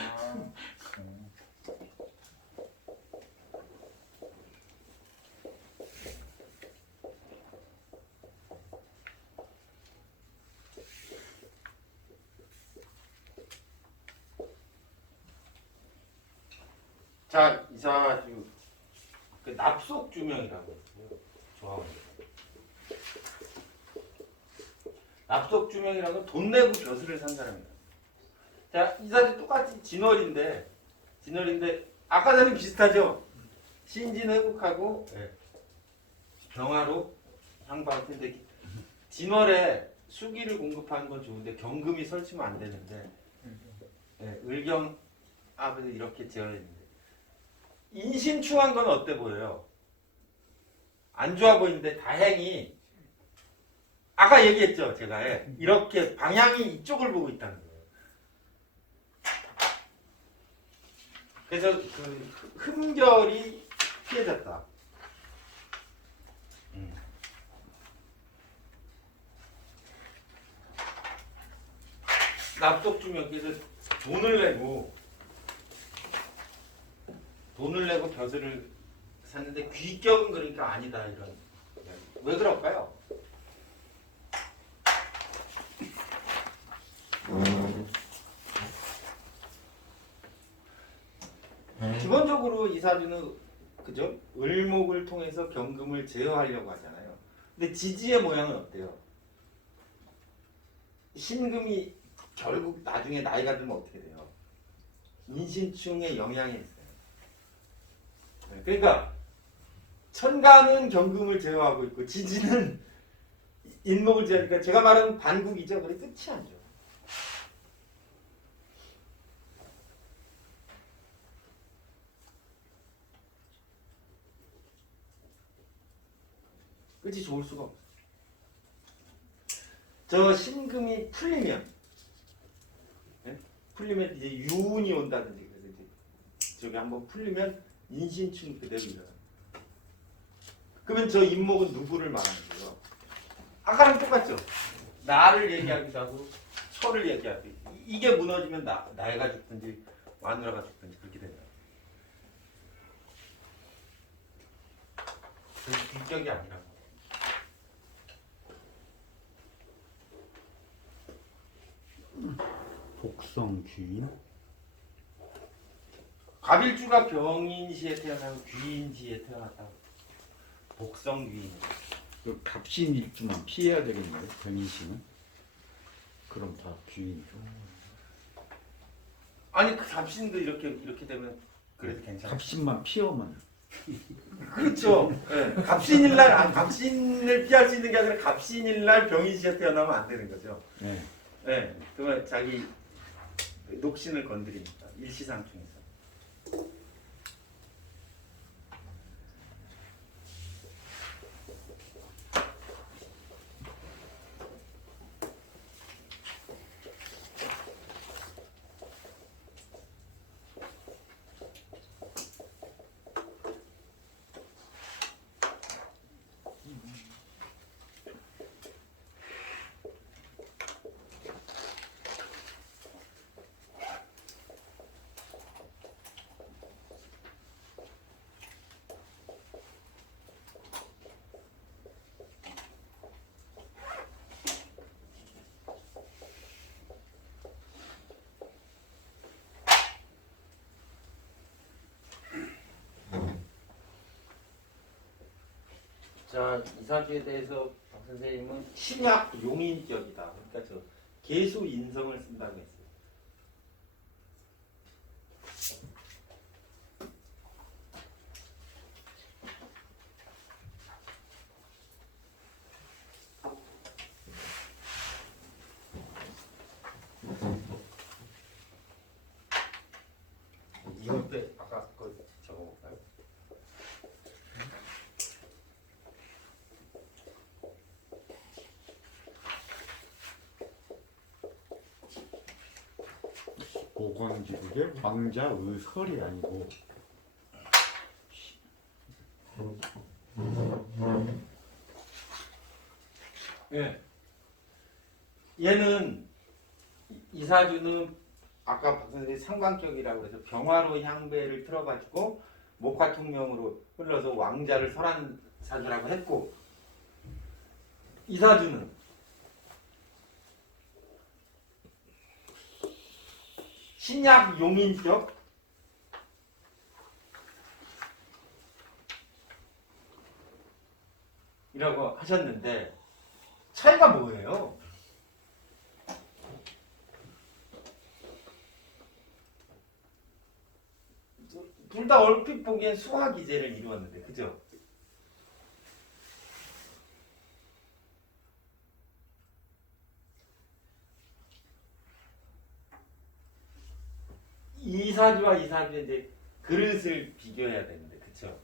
자, 이 사주 그 납속 주명이라고 있어요. 좋아합니다. 납속 주명이라는 건 돈 내고 벼슬을 산 사람이에요. 자, 이 사주 똑같이 진월인데 아까 전에 비슷하죠. 신진회국하고 병화로 향방할 텐데 진월에 수기를 공급하는 건 좋은데 경금이 설치면 안 되는데 을경 앞에서 이렇게 지어야 되는데 인신충한 건 어때 보여요? 안 좋아 보이는데 다행히 아까 얘기했죠 제가 이렇게 방향이 이쪽을 보고 있다는 거예요. 그래서 그 흠결이 피해졌다. 납속 주면 그래서 돈을 내고 벼슬을 샀는데 귀격은 그러니까 아니다 이런. 왜 그럴까요? 기본적으로 이 사주는 그죠? 을목을 통해서 경금을 제어하려고 하잖아요. 근데 지지의 모양은 어때요? 신금이 결국 나중에 나이가 들면 어떻게 돼요? 인신충의 영향이 있어요. 그러니까 천간은 경금을 제어하고 있고 지지는 인목을 제어하니까 제가 말하는 반국이죠. 그래 끝이 아니죠. 끝이 좋을 수가 없어요. 저 신금이 풀리면 이제 유운이 온다든지 그래서 이제 저기 한번 풀리면 인신충 그대로 일어나. 그러면 저 인목은 누구를 말하는 거예요? 아까랑 똑같죠. 나를 얘기하기도 하고 처를 얘기하고 이게 무너지면 나이가 죽든지 마누라가 죽든지 그렇게 된다. 그 인격이 아니라고. 복성 귀인? 갑일주가 병인시에 태어나고 귀인시에 태어났다고. 복성 귀인. 그 갑신 일주만 피해야 되겠네요. 병인씨는. 그럼 다 귀인이죠. 아니 그 갑신도 이렇게 되면 그래도 괜찮아. 갑신만 피하면. 그렇죠. 네. 갑신일날 갑신을 피할 수 있는 게 아니라 갑신일날 병인시에 태어나면 안 되는 거죠. 네. 네. 그러면 자기 녹신을 건드리니까 일시상충에서. 자, 이사주에 대해서 박 선생님은 신약 용인격이다. 그러니까 저 계수 인성을 쓴다고 했어요. 이것도 아까 거 적어볼까요? 오광지국의 왕자 의설이 아니고 예. 얘는 이사주는 아까 박 선생님이 상관격이라고 해서 병화로 향배를 틀어가지고 목화통명으로 흘러서 왕자를 설한 사주라고 했고, 이사주는 신약 용인격 이라고 하셨는데 차이가 뭐예요? 둘 다 얼핏 보기엔 수화기제를 이루었는데, 그죠? 이사주와 이사주의 이제 그릇을 비교해야 되는데, 그쵸?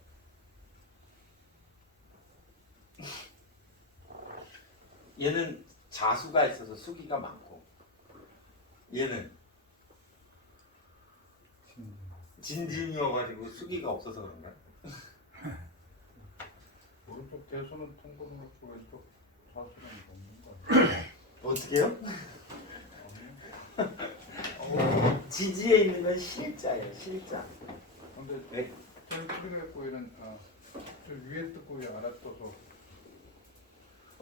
얘는 자수가 있어서 수기가 많고, 얘는 진진이어가지고 수기가 없어서 그런가? 오른쪽 대수는 통근으로 왼쪽 좌수는 없는 거 아니야? 어떻게요? 지지에 있는 건 실자예요, 실자. 근데 네. 저희 뚜리레코에는 저 위에 뜨고 알아떠서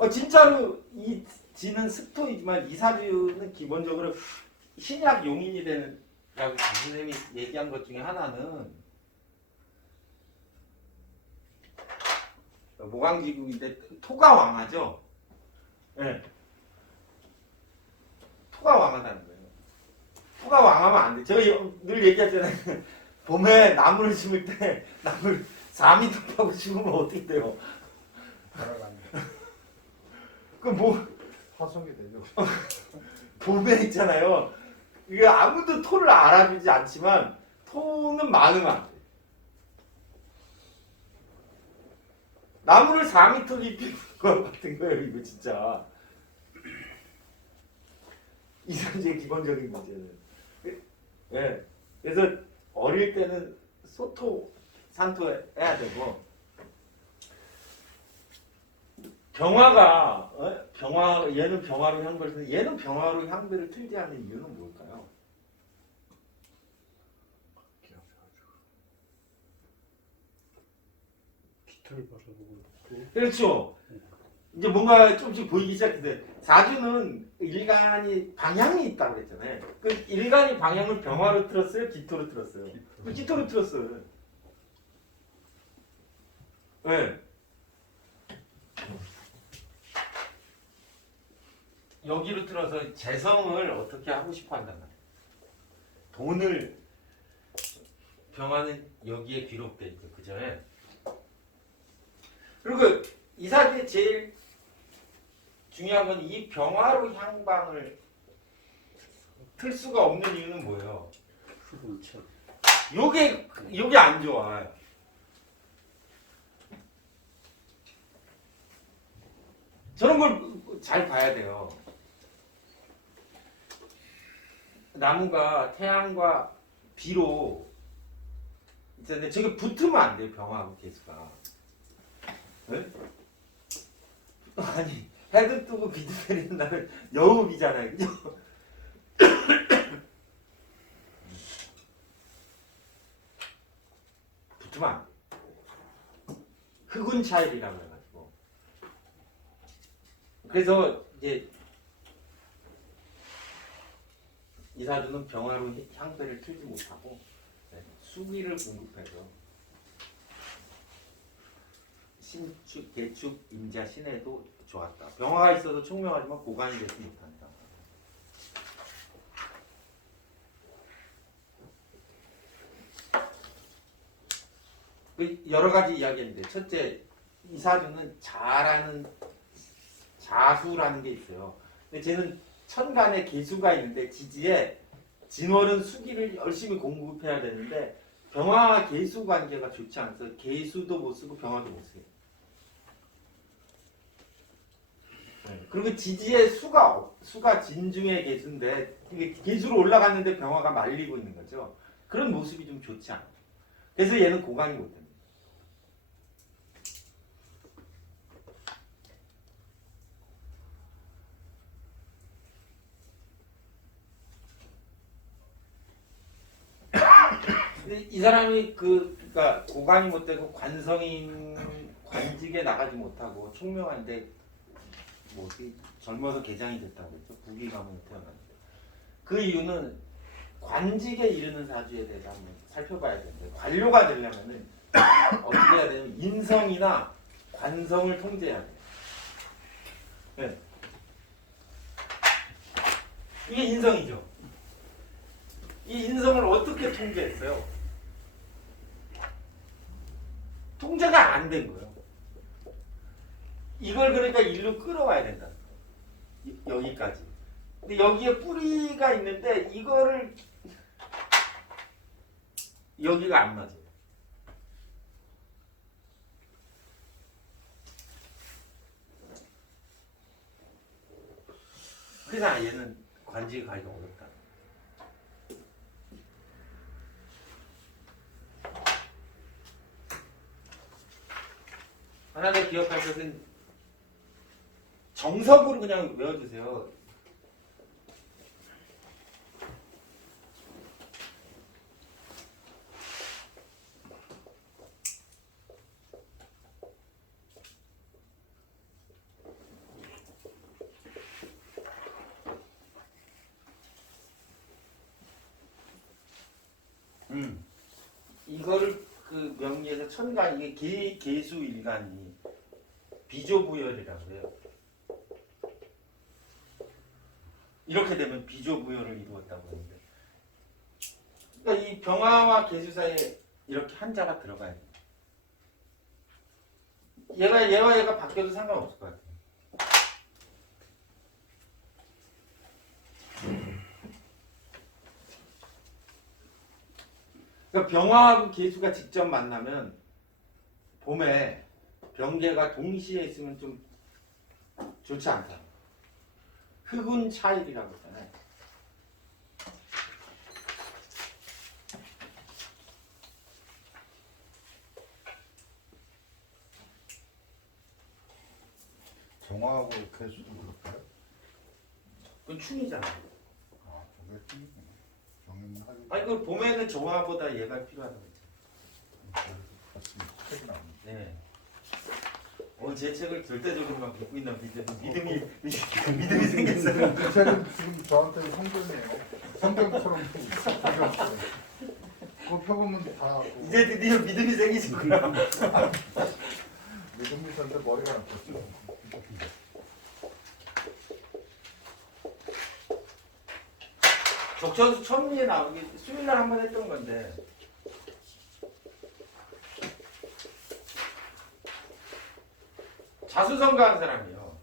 진짜로 이 지는 습토이지만 이사주는 기본적으로 신약 용인이 되는 라고 선생님이 얘기한 것 중에 하나는 모강지국인데 토가 왕하죠. 예. 네. 토가 왕하다는 거예요. 토가 왕하면 안 돼. 제가 늘 얘기하잖아요. 봄에 나무를 심을 때 나무를 4m 파고 심으면 어떻게 돼요? 날아갑니다. 그 화석이 되죠. 봄에 있잖아요. 이게 아무도 토를 알아주지 않지만 토는 많으면 안 돼. 나무를 4m 깊이 것 같은 거예요, 이거 진짜. 이사주의 기본적인 문제는. 예. 그래서 어릴 때는 소토, 산토 해야 되고, 병화가 얘는 병화로 향배를 쓰는데 얘는 병화로 향배를 틀지 않는 이유는 뭘까요? 기타를 바라보고 있고. 그렇죠. 이제 뭔가 조금씩 보이기 시작했는데 사주는 일간이 방향이 있다고 그랬잖아요. 그 일간이 방향을 병화로 틀었어요, 기토로 틀었어요. 기토로 틀었어요. 네. 여기로 틀어서 재성을 어떻게 하고 싶어 한단 말이에요. 돈을 병화는 여기에 기록돼 있죠, 그죠? 그리고 이사주의 제일 중요한 건 이 병화로 향방을 틀 수가 없는 이유는 뭐예요? 흑운차. 요게 안 좋아요. 저런 걸 잘 봐야 돼요. 나무가 태양과 비로 있는데 저게 붙으면 안 돼요, 병화하고 개수가. 네? 아니, 해도 뜨고 비도 내리는 날은 여우비잖아요, 그죠? 붙으면 안 돼. 흑운 차일이라고 해가지고. 그래서 이제 이사주는 병화로 향배를 틀지 못하고 수기를 공급해서 신축, 개축, 임자, 신해도 좋았다. 병화가 있어도 총명하지만 고관이 되지 못한다. 여러 가지 이야기인데 첫째, 이 사주는 잘하는 자수라는 게 있어요. 근데 쟤는 천간에 개수가 있는데 지지에 진월은 수기를 열심히 공급해야 되는데 병화와 개수 관계가 좋지 않아서 개수도 못 쓰고 병화도 못 써요. 그리고 지지에 수가 진중의 개수인데 이게 개수로 올라갔는데 병화가 말리고 있는 거죠. 그런 모습이 좀 좋지 않아요. 그래서 얘는 고관이 못 됩니다. 근데 이 사람이 그러니까 고관이 못 되고 관직에 나가지 못하고 총명한데 뭐 어떻게 젊어서 개장이 됐다고 했죠. 부귀가문에 태어났는데 그 이유는 관직에 이르는 사주에 대해서 한번 살펴봐야 되는데 관료가 되려면은 어떻게 해야 되냐면 인성이나 관성을 통제해야 돼요. 네. 이게 인성이죠. 이 인성을 어떻게 통제했어요? 통제가 안 된 거예요. 이걸 그러니까 일로 끌어와야 된다. 여기까지. 근데 여기에 뿌리가 있는데 이거를 여기가 안 맞아요. 그래서 얘는 관직에 가기가 어렵다. 하나 더 기억할 것은 정석으로 그냥 외워주세요. 이거를 그 명리에서 천간 이게 개수일간이 비조부열이라고 해요. 이렇게 되면 비조부열을 이루었다고 하는데, 그러니까 이 병화와 개수 사이에 이렇게 한자가 들어가야 돼요. 얘가 바뀌어도 상관없을 것 같아요. 그러니까 병화하고 개수가 직접 만나면 봄에 병계가 동시에 있으면 좀 좋지 않다. 흑운 차일이라고 했잖아요. 정화하고 개수도 그럴까요? 그건 충이잖아. 아, 그게 좀 정리는 하고. 아니 그 봄에는 정화보다 얘가 필요하다고 했죠. 책이 나옵니다. 네. 제 책을 절대적으로만 갖고 있나 믿음이 생겼어요. 이 책은 지금 저한테 성경이에요. 성경처럼 보고 있어요. 성경처럼. 그거 펴보면 다 이제 드디어 믿음이 생기시구나. 믿음이 있었는데 머리가 나빴죠. 적천수 천리에 나오기 수요일날 한번 했던 건데 자수성가한 사람이요.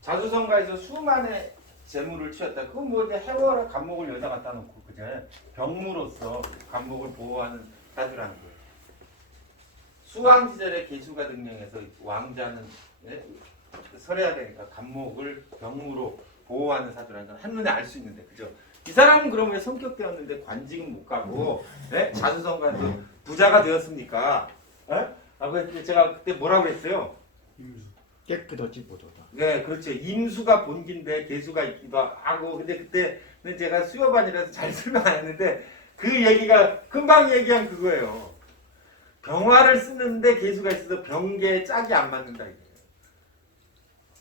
자수성가에서 수만의 재물을 취했다. 그건 뭐 이제 해월에 간목을 여기다 갖다 놓고 그제 병무로서 간목을 보호하는 사주라는 거예요. 수왕 시절에 개수가 등령해서 왕자는 설해야 되니까 간목을 병무로 보호하는 사주라는 건 한눈에 알 수 있는데 그죠? 이 사람은 그럼 왜 성격되었는데 관직은 못 가고 자수성가도 부자가 되었습니까? 제가 그때 뭐라고 했어요? 깨끗하지 못하다. 네, 그렇죠. 임수가 본기인데 개수가 있기도 하고 근데 그때는 제가 수요반이라서 잘 설명 안 했는데 그 얘기가 금방 얘기한 그거예요. 병화를 쓰는데 개수가 있어서 병계에 짝이 안 맞는다 이거예요.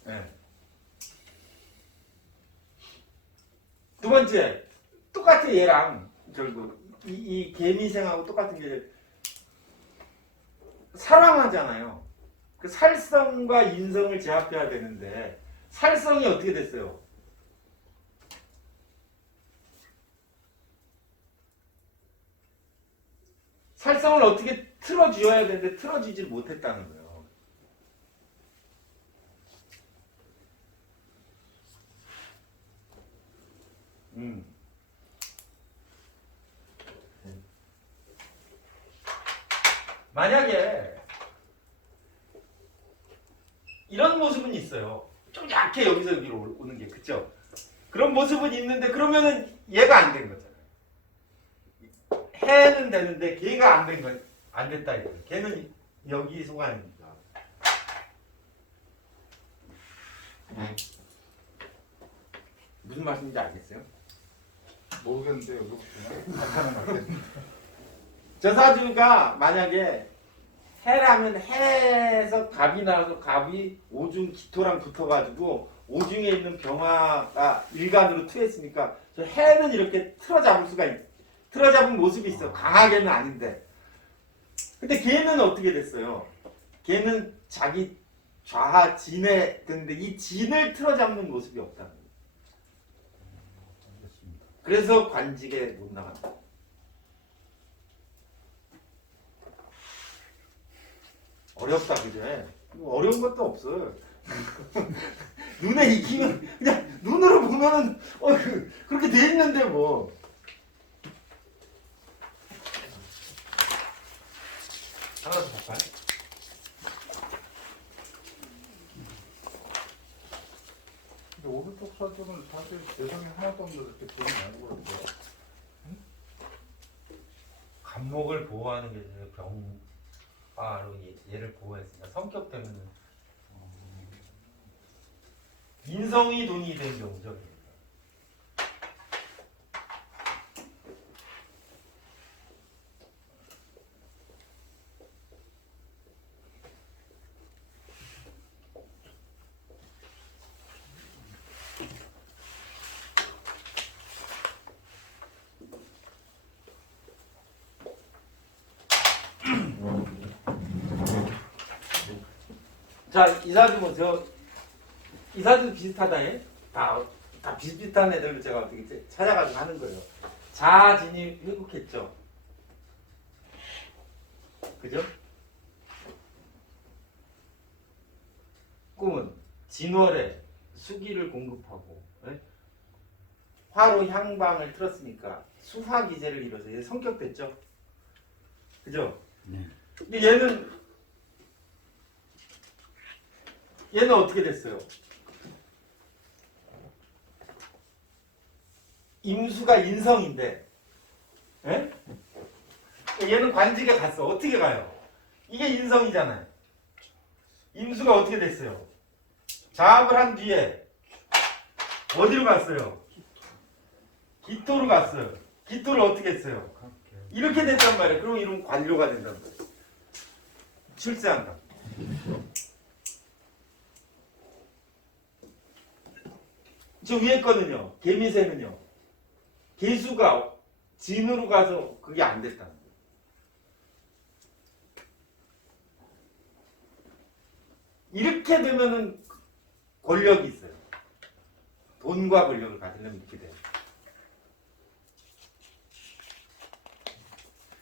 네. 두 번째, 똑같아 얘랑 결국 이 개미생하고 똑같은 게 사랑하잖아요. 그 살성과 인성을 제압해야 되는데 살성이 어떻게 됐어요? 살성을 어떻게 틀어주어야 되는데 틀어주질 못했다는 거예요. 만약에 이런 모습은 있어요. 좀 약해 여기서 여기로 오는 게 그죠? 그런 모습은 있는데 그러면은 얘가 안 된 거잖아요. 해는 되는데 걔가 안 된 건 안 됐다 이거예요. 걔는 여기 소관입니다. 무슨 말씀인지 알겠어요? 모르겠는데 여기부터 나타나는 것 같아요. 저 사주가 만약에 해라면 해에서 갑이 나와서 갑이 오중 기토랑 붙어가지고 오중에 있는 병화가 일간으로 투했으니까 저 해는 이렇게 틀어잡은 모습이 있어. 강하게는 아닌데. 근데 걔는 어떻게 됐어요? 걔는 자기 좌하 진에 됐는데 이 진을 틀어잡는 모습이 없다는 거예요. 그래서 관직에 못 나간다. 어렵다 그제? 어려운 것도 없어. 눈에 익히면 그냥 눈으로 보면은 그렇게 돼 있는데 뭐. 하나 더 볼까요? 근데 오른쪽 사주는 사실 대상이 하나도 없는데 이렇게 돈이 많이 벌었어요. 간목을 보호하는 게 병화로 얘를 보호했으니까 성격 때문에 인성이 돈이 된 경우죠. 자, 이사주 보세요. 이사주 비슷하다, 얘. 다 비슷비슷한 애들로 제가 어떻게 찾아가지고 하는 거예요. 자진이 회복했죠. 그죠? 꿈은 진월에 수기를 공급하고, 예? 화로 향방을 틀었으니까 수화기제를 이뤄서 얘 성격 됐죠. 그죠? 네. 근데 얘는 어떻게 됐어요? 임수가 인성인데, 예? 얘는 관직에 갔어. 어떻게 가요? 이게 인성이잖아요. 임수가 어떻게 됐어요? 자합을 한 뒤에 어디로 갔어요? 기토로 갔어요. 기토를 어떻게 했어요? 이렇게 됐단 말이에요. 그럼 이런 관료가 된단 말이에요. 출세한다. 저 위에 거는요. 개미새는요. 개수가 진으로 가서 그게 안 됐다는 거예요. 이렇게 되면은 권력이 있어요. 돈과 권력을 가지려면 이렇게 돼요.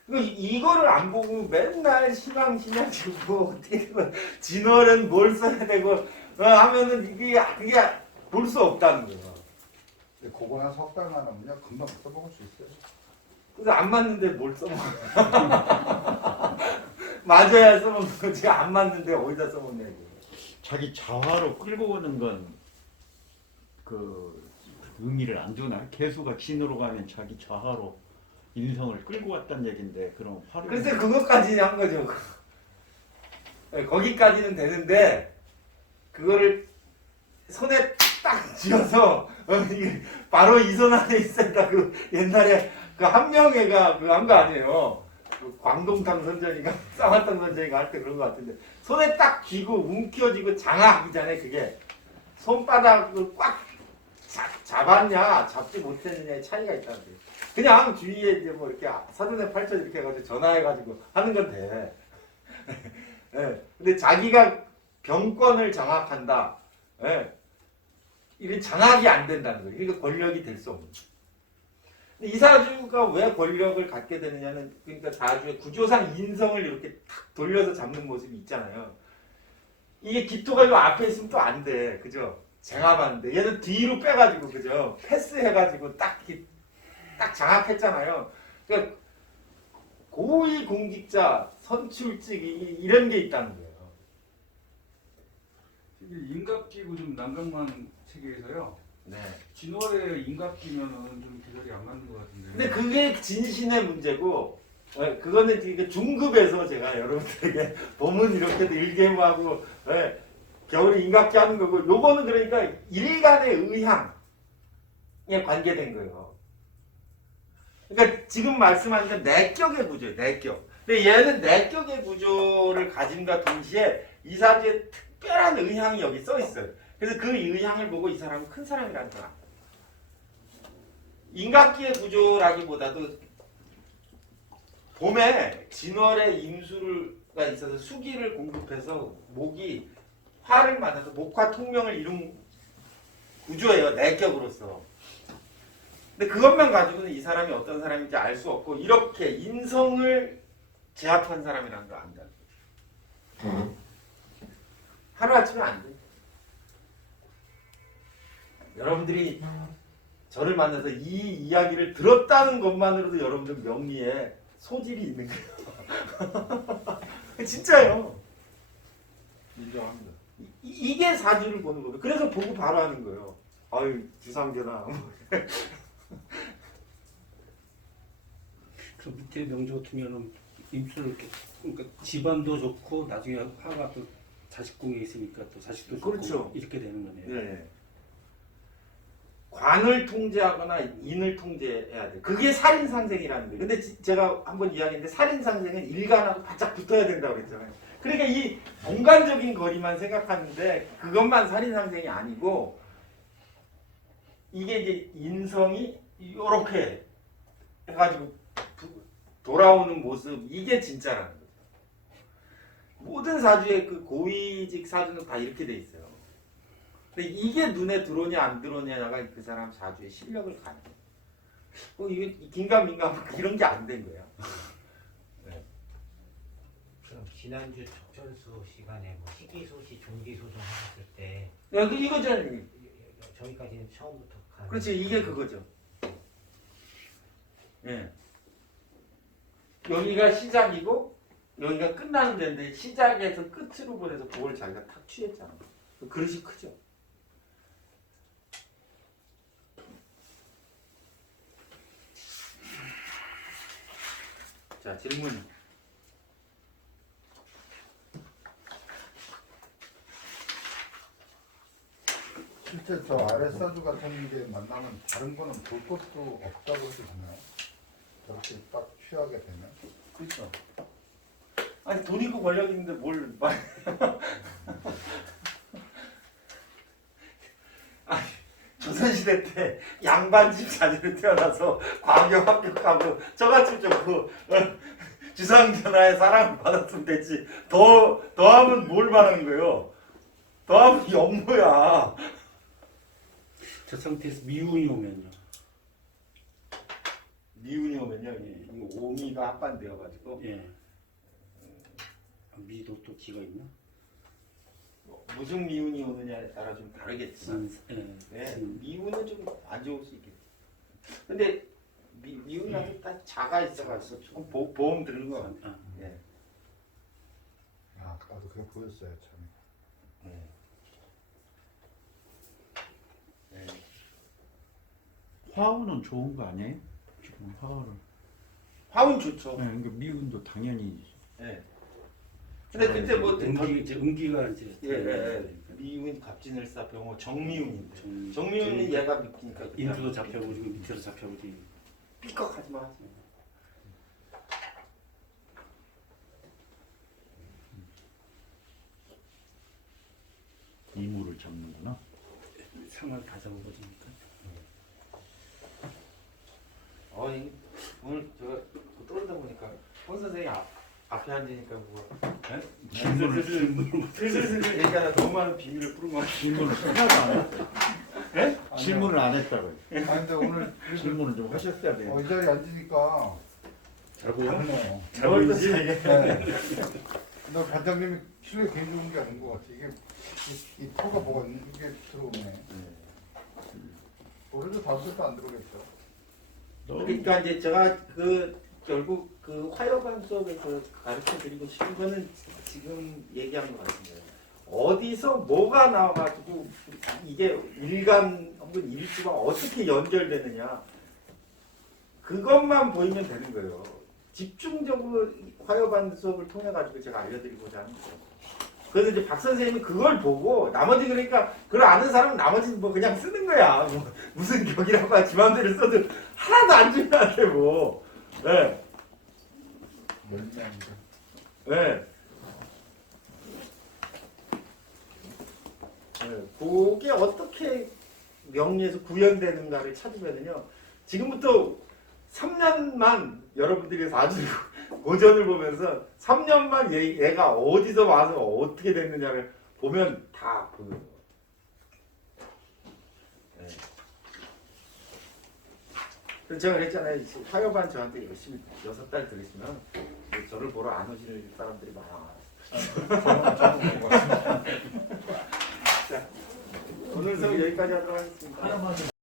이거를 안 보고 맨날 시방 주고 어떻게 되면 진월은 뭘 써야 되고 하면은 그게 볼 수 없다는 거예요. 근데 그거 한 석 달만 하면요 금방 써먹을 수 있어요. 그래서 안 맞는데 뭘 써먹어? 맞아야 써먹는 거지 안 맞는데 어디다 써먹냐고. 자기 자화로 끌고 오는 건 그 의미를 안 주나? 개수가 진으로 가면 자기 자화로 인성을 끌고 왔다는 얘긴데 그럼 화를 글쎄 그것까지 한 거죠. 거기까지는 되는데 그거를 손에 딱 쥐어서 이게 바로 이 손 안에 있었다. 그 옛날에 그 한명회가 그 한 거 아니에요. 그 광동탕 선전인가 쌍화탕 선전인가 할 때 그런 거 같은데 손에 딱 쥐고 움켜쥐고 장하기 전에 그게 손바닥을 꽉 잡았냐 잡지 못했느냐의 차이가 있다는 거예요. 그냥 주위에 이제 뭐 이렇게 사전에 8천 이렇게 해가지고 전화해가지고 하는 건 돼. 예. 근데 자기가 병권을 장악한다. 예. 이런 장악이 안 된다는 거예요. 그러니까 권력이 될 수 없는 거예요. 근데 이사주가 왜 권력을 갖게 되느냐는 그러니까 사주의 구조상 인성을 이렇게 탁 돌려서 잡는 모습이 있잖아요. 이게 기토가 이 앞에 있으면 또 안 돼. 그죠? 쟁압하는데 얘는 뒤로 빼가지고 그죠? 패스해가지고 딱 장악했잖아요. 그러니까 고위 공직자, 선출직 이런 게 있다는 거예요. 인갑기고 좀 난강만 체계에서요. 네. 진월에 인갑기면은 좀 기절이 안 맞는 것 같은데. 근데 그게 진신의 문제고, 그거는 지금 중급에서 제가 여러분들에게 봄은 이렇게도 일개무하고, 겨울에 인갑기 하는 거고, 요거는 그러니까 일간의 의향에 관계된 거예요. 그러니까 지금 말씀하신 건 내격의 구조예요, 내격. 근데 얘는 내격의 구조를 가짐과 동시에 이 사주에 특별한 의향이 여기 써 있어요. 그래서 그 의향을 보고 이 사람은 큰 사람이라는 거야. 인갑기의 구조라기보다도 봄에 진월에 임수가 있어서 수기를 공급해서 목이 화를 맞아서 목화 통명을 이룬 구조예요. 내격으로서. 근데 그것만 가지고는 이 사람이 어떤 사람인지 알 수 없고 이렇게 인성을 제압한 사람이라는 거 안다. 하루아침에 안 돼. 여러분들이 저를 만나서 이 이야기를 들었다는 것만으로도 여러분들 명리에 소질이 있는 거예요. 진짜요. 인정합니다. 이게 사주를 보는 거예요. 그래서 보고 바로 하는 거예요. 아유 주상전하. 그 밑에 명조 같으면은 임수를 이렇게 그러니까 집안도 좋고 나중에 화가 또 자식궁에 있으니까 또 자식도 좋고 그렇죠. 이렇게 되는 거네요. 네. 관을 통제하거나 인을 통제해야 돼. 그게 살인상생이라는 거예요. 근데 제가 한번 이야기했는데 살인상생은 일간하고 바짝 붙어야 된다고 그랬잖아요. 그러니까 이 공간적인 거리만 생각하는데 그것만 살인상생이 아니고 이게 이제 인성이 이렇게 해가지고 돌아오는 모습 이게 진짜라는 거죠. 모든 사주의 그 고위직 사주는 다 이렇게 돼 있어요. 근데 이게 눈에 들어오냐 안 들어오냐가 그 사람 사주의 실력을 가는 거예요. 이게 긴가민가 이런 게 안 된 거예요. 그럼 지난주 적절수 시간에 뭐 시기소시, 종기소송 하셨을 때 여기 이거죠. 저기까지는 처음부터 가는 그렇지 이게 그거죠. 예. 여기가 시작이고 여기가 끝나는 데인데 시작에서 끝으로 보내서 그걸 자기가 탁 취했잖아. 그릇이 크죠. 자 질문. 실제 저 아래 사주 같은 게 만나면 다른 거는 볼 것도 없다고 해도 되나요? 저렇게 딱 취하게 되면? 그렇죠. 아니 돈 있고 권력 있는데 뭘 말? 아니 조선시대 때 양반집 자녀로 태어나서 과교 합격하고 저같이 좋고 주상전하의 사랑을 받았으면 됐지. 더하면 뭘 말하는 거예요? 더하면 영모야. 저 상태에서 미운이 오면요. 미운이 오면요, 이 오미가 합반되어가지고 예. 미도 또 기가 있나? 무슨 미운이 오느냐에 따라 좀 다르겠지만, 네, 신. 미운은 좀 안 좋을 수 있겠죠. 근데 미운하고 딱 자가 있어가지고 조금 보험 드는 거 같아요. 아, 네. 아, 나도 그게 보였어요, 참. 네. 네. 화운은 좋은 거 아니에요? 지금 화운을. 화운 좋죠. 네, 그러니까 미운도 당연히. 네. 근데 그때 뭐 음기가 이제 미운 갑진을사 병호 정미운인데 정- 정미운이 얘가 믿기니까 인수도 잡혀오고 지금 밑에서 잡혀오지. 삐걱하지 마. 이물을 잡는구나. 상을 다 잡아버리니까. 오늘 제가 떠들다 보니까 권 선생이 앞에 앉으니까 뭐 질문을 슬슬슬 얘기하다 너무 많은 비밀을 풀은 것 같아. 질문을 하나도 안 했어요. 예? 질문을 안 했다고요. 아니 근데 오늘 그래도 질문을 좀 하셨어야 돼요. 이 자리에 앉으니까 잘 보여? 좋네요. 잘 보이지? 네. 너 반장님이 실내 개인 좋은 게 아닌 것 같아. 이게 이 터가 뭐가 있는 게 들어오네. 우리도 다음 주도 안 들어오겠죠. 그러니까 이제 제가 그 결국 그 화요반 수업에서 가르쳐 드리고 싶은 거는 지금 얘기한 것 같은데요. 어디서 뭐가 나와가지고 이게 일간 혹은 일주가 어떻게 연결되느냐 그것만 보이면 되는 거예요. 집중적으로 화요반 수업을 통해 가지고 제가 알려드리고자 하는 거예요. 그래서 이제 박 선생님이 그걸 보고 나머지 그러니까 그걸 아는 사람은 나머지 뭐 그냥 쓰는 거야. 뭐 무슨 격이라고 지 마음대로 써도 하나도 안 중요한데 뭐. 네. 열매인데. 네. 네. 그게 어떻게 명리에서 구현되는가를 찾으면요. 지금부터 3년만 여러분들이 사주 고전을 보면서 3년만 얘가 어디서 와서 어떻게 됐느냐를 보면 다 보여요. 네. 그래서 제가 그랬잖아요. 화요반 저한테 열심히 6달 들으시면 저를 보러 안 오실 사람들이 많아. 자, 오늘 수업 여기까지 하도록 하겠습니다.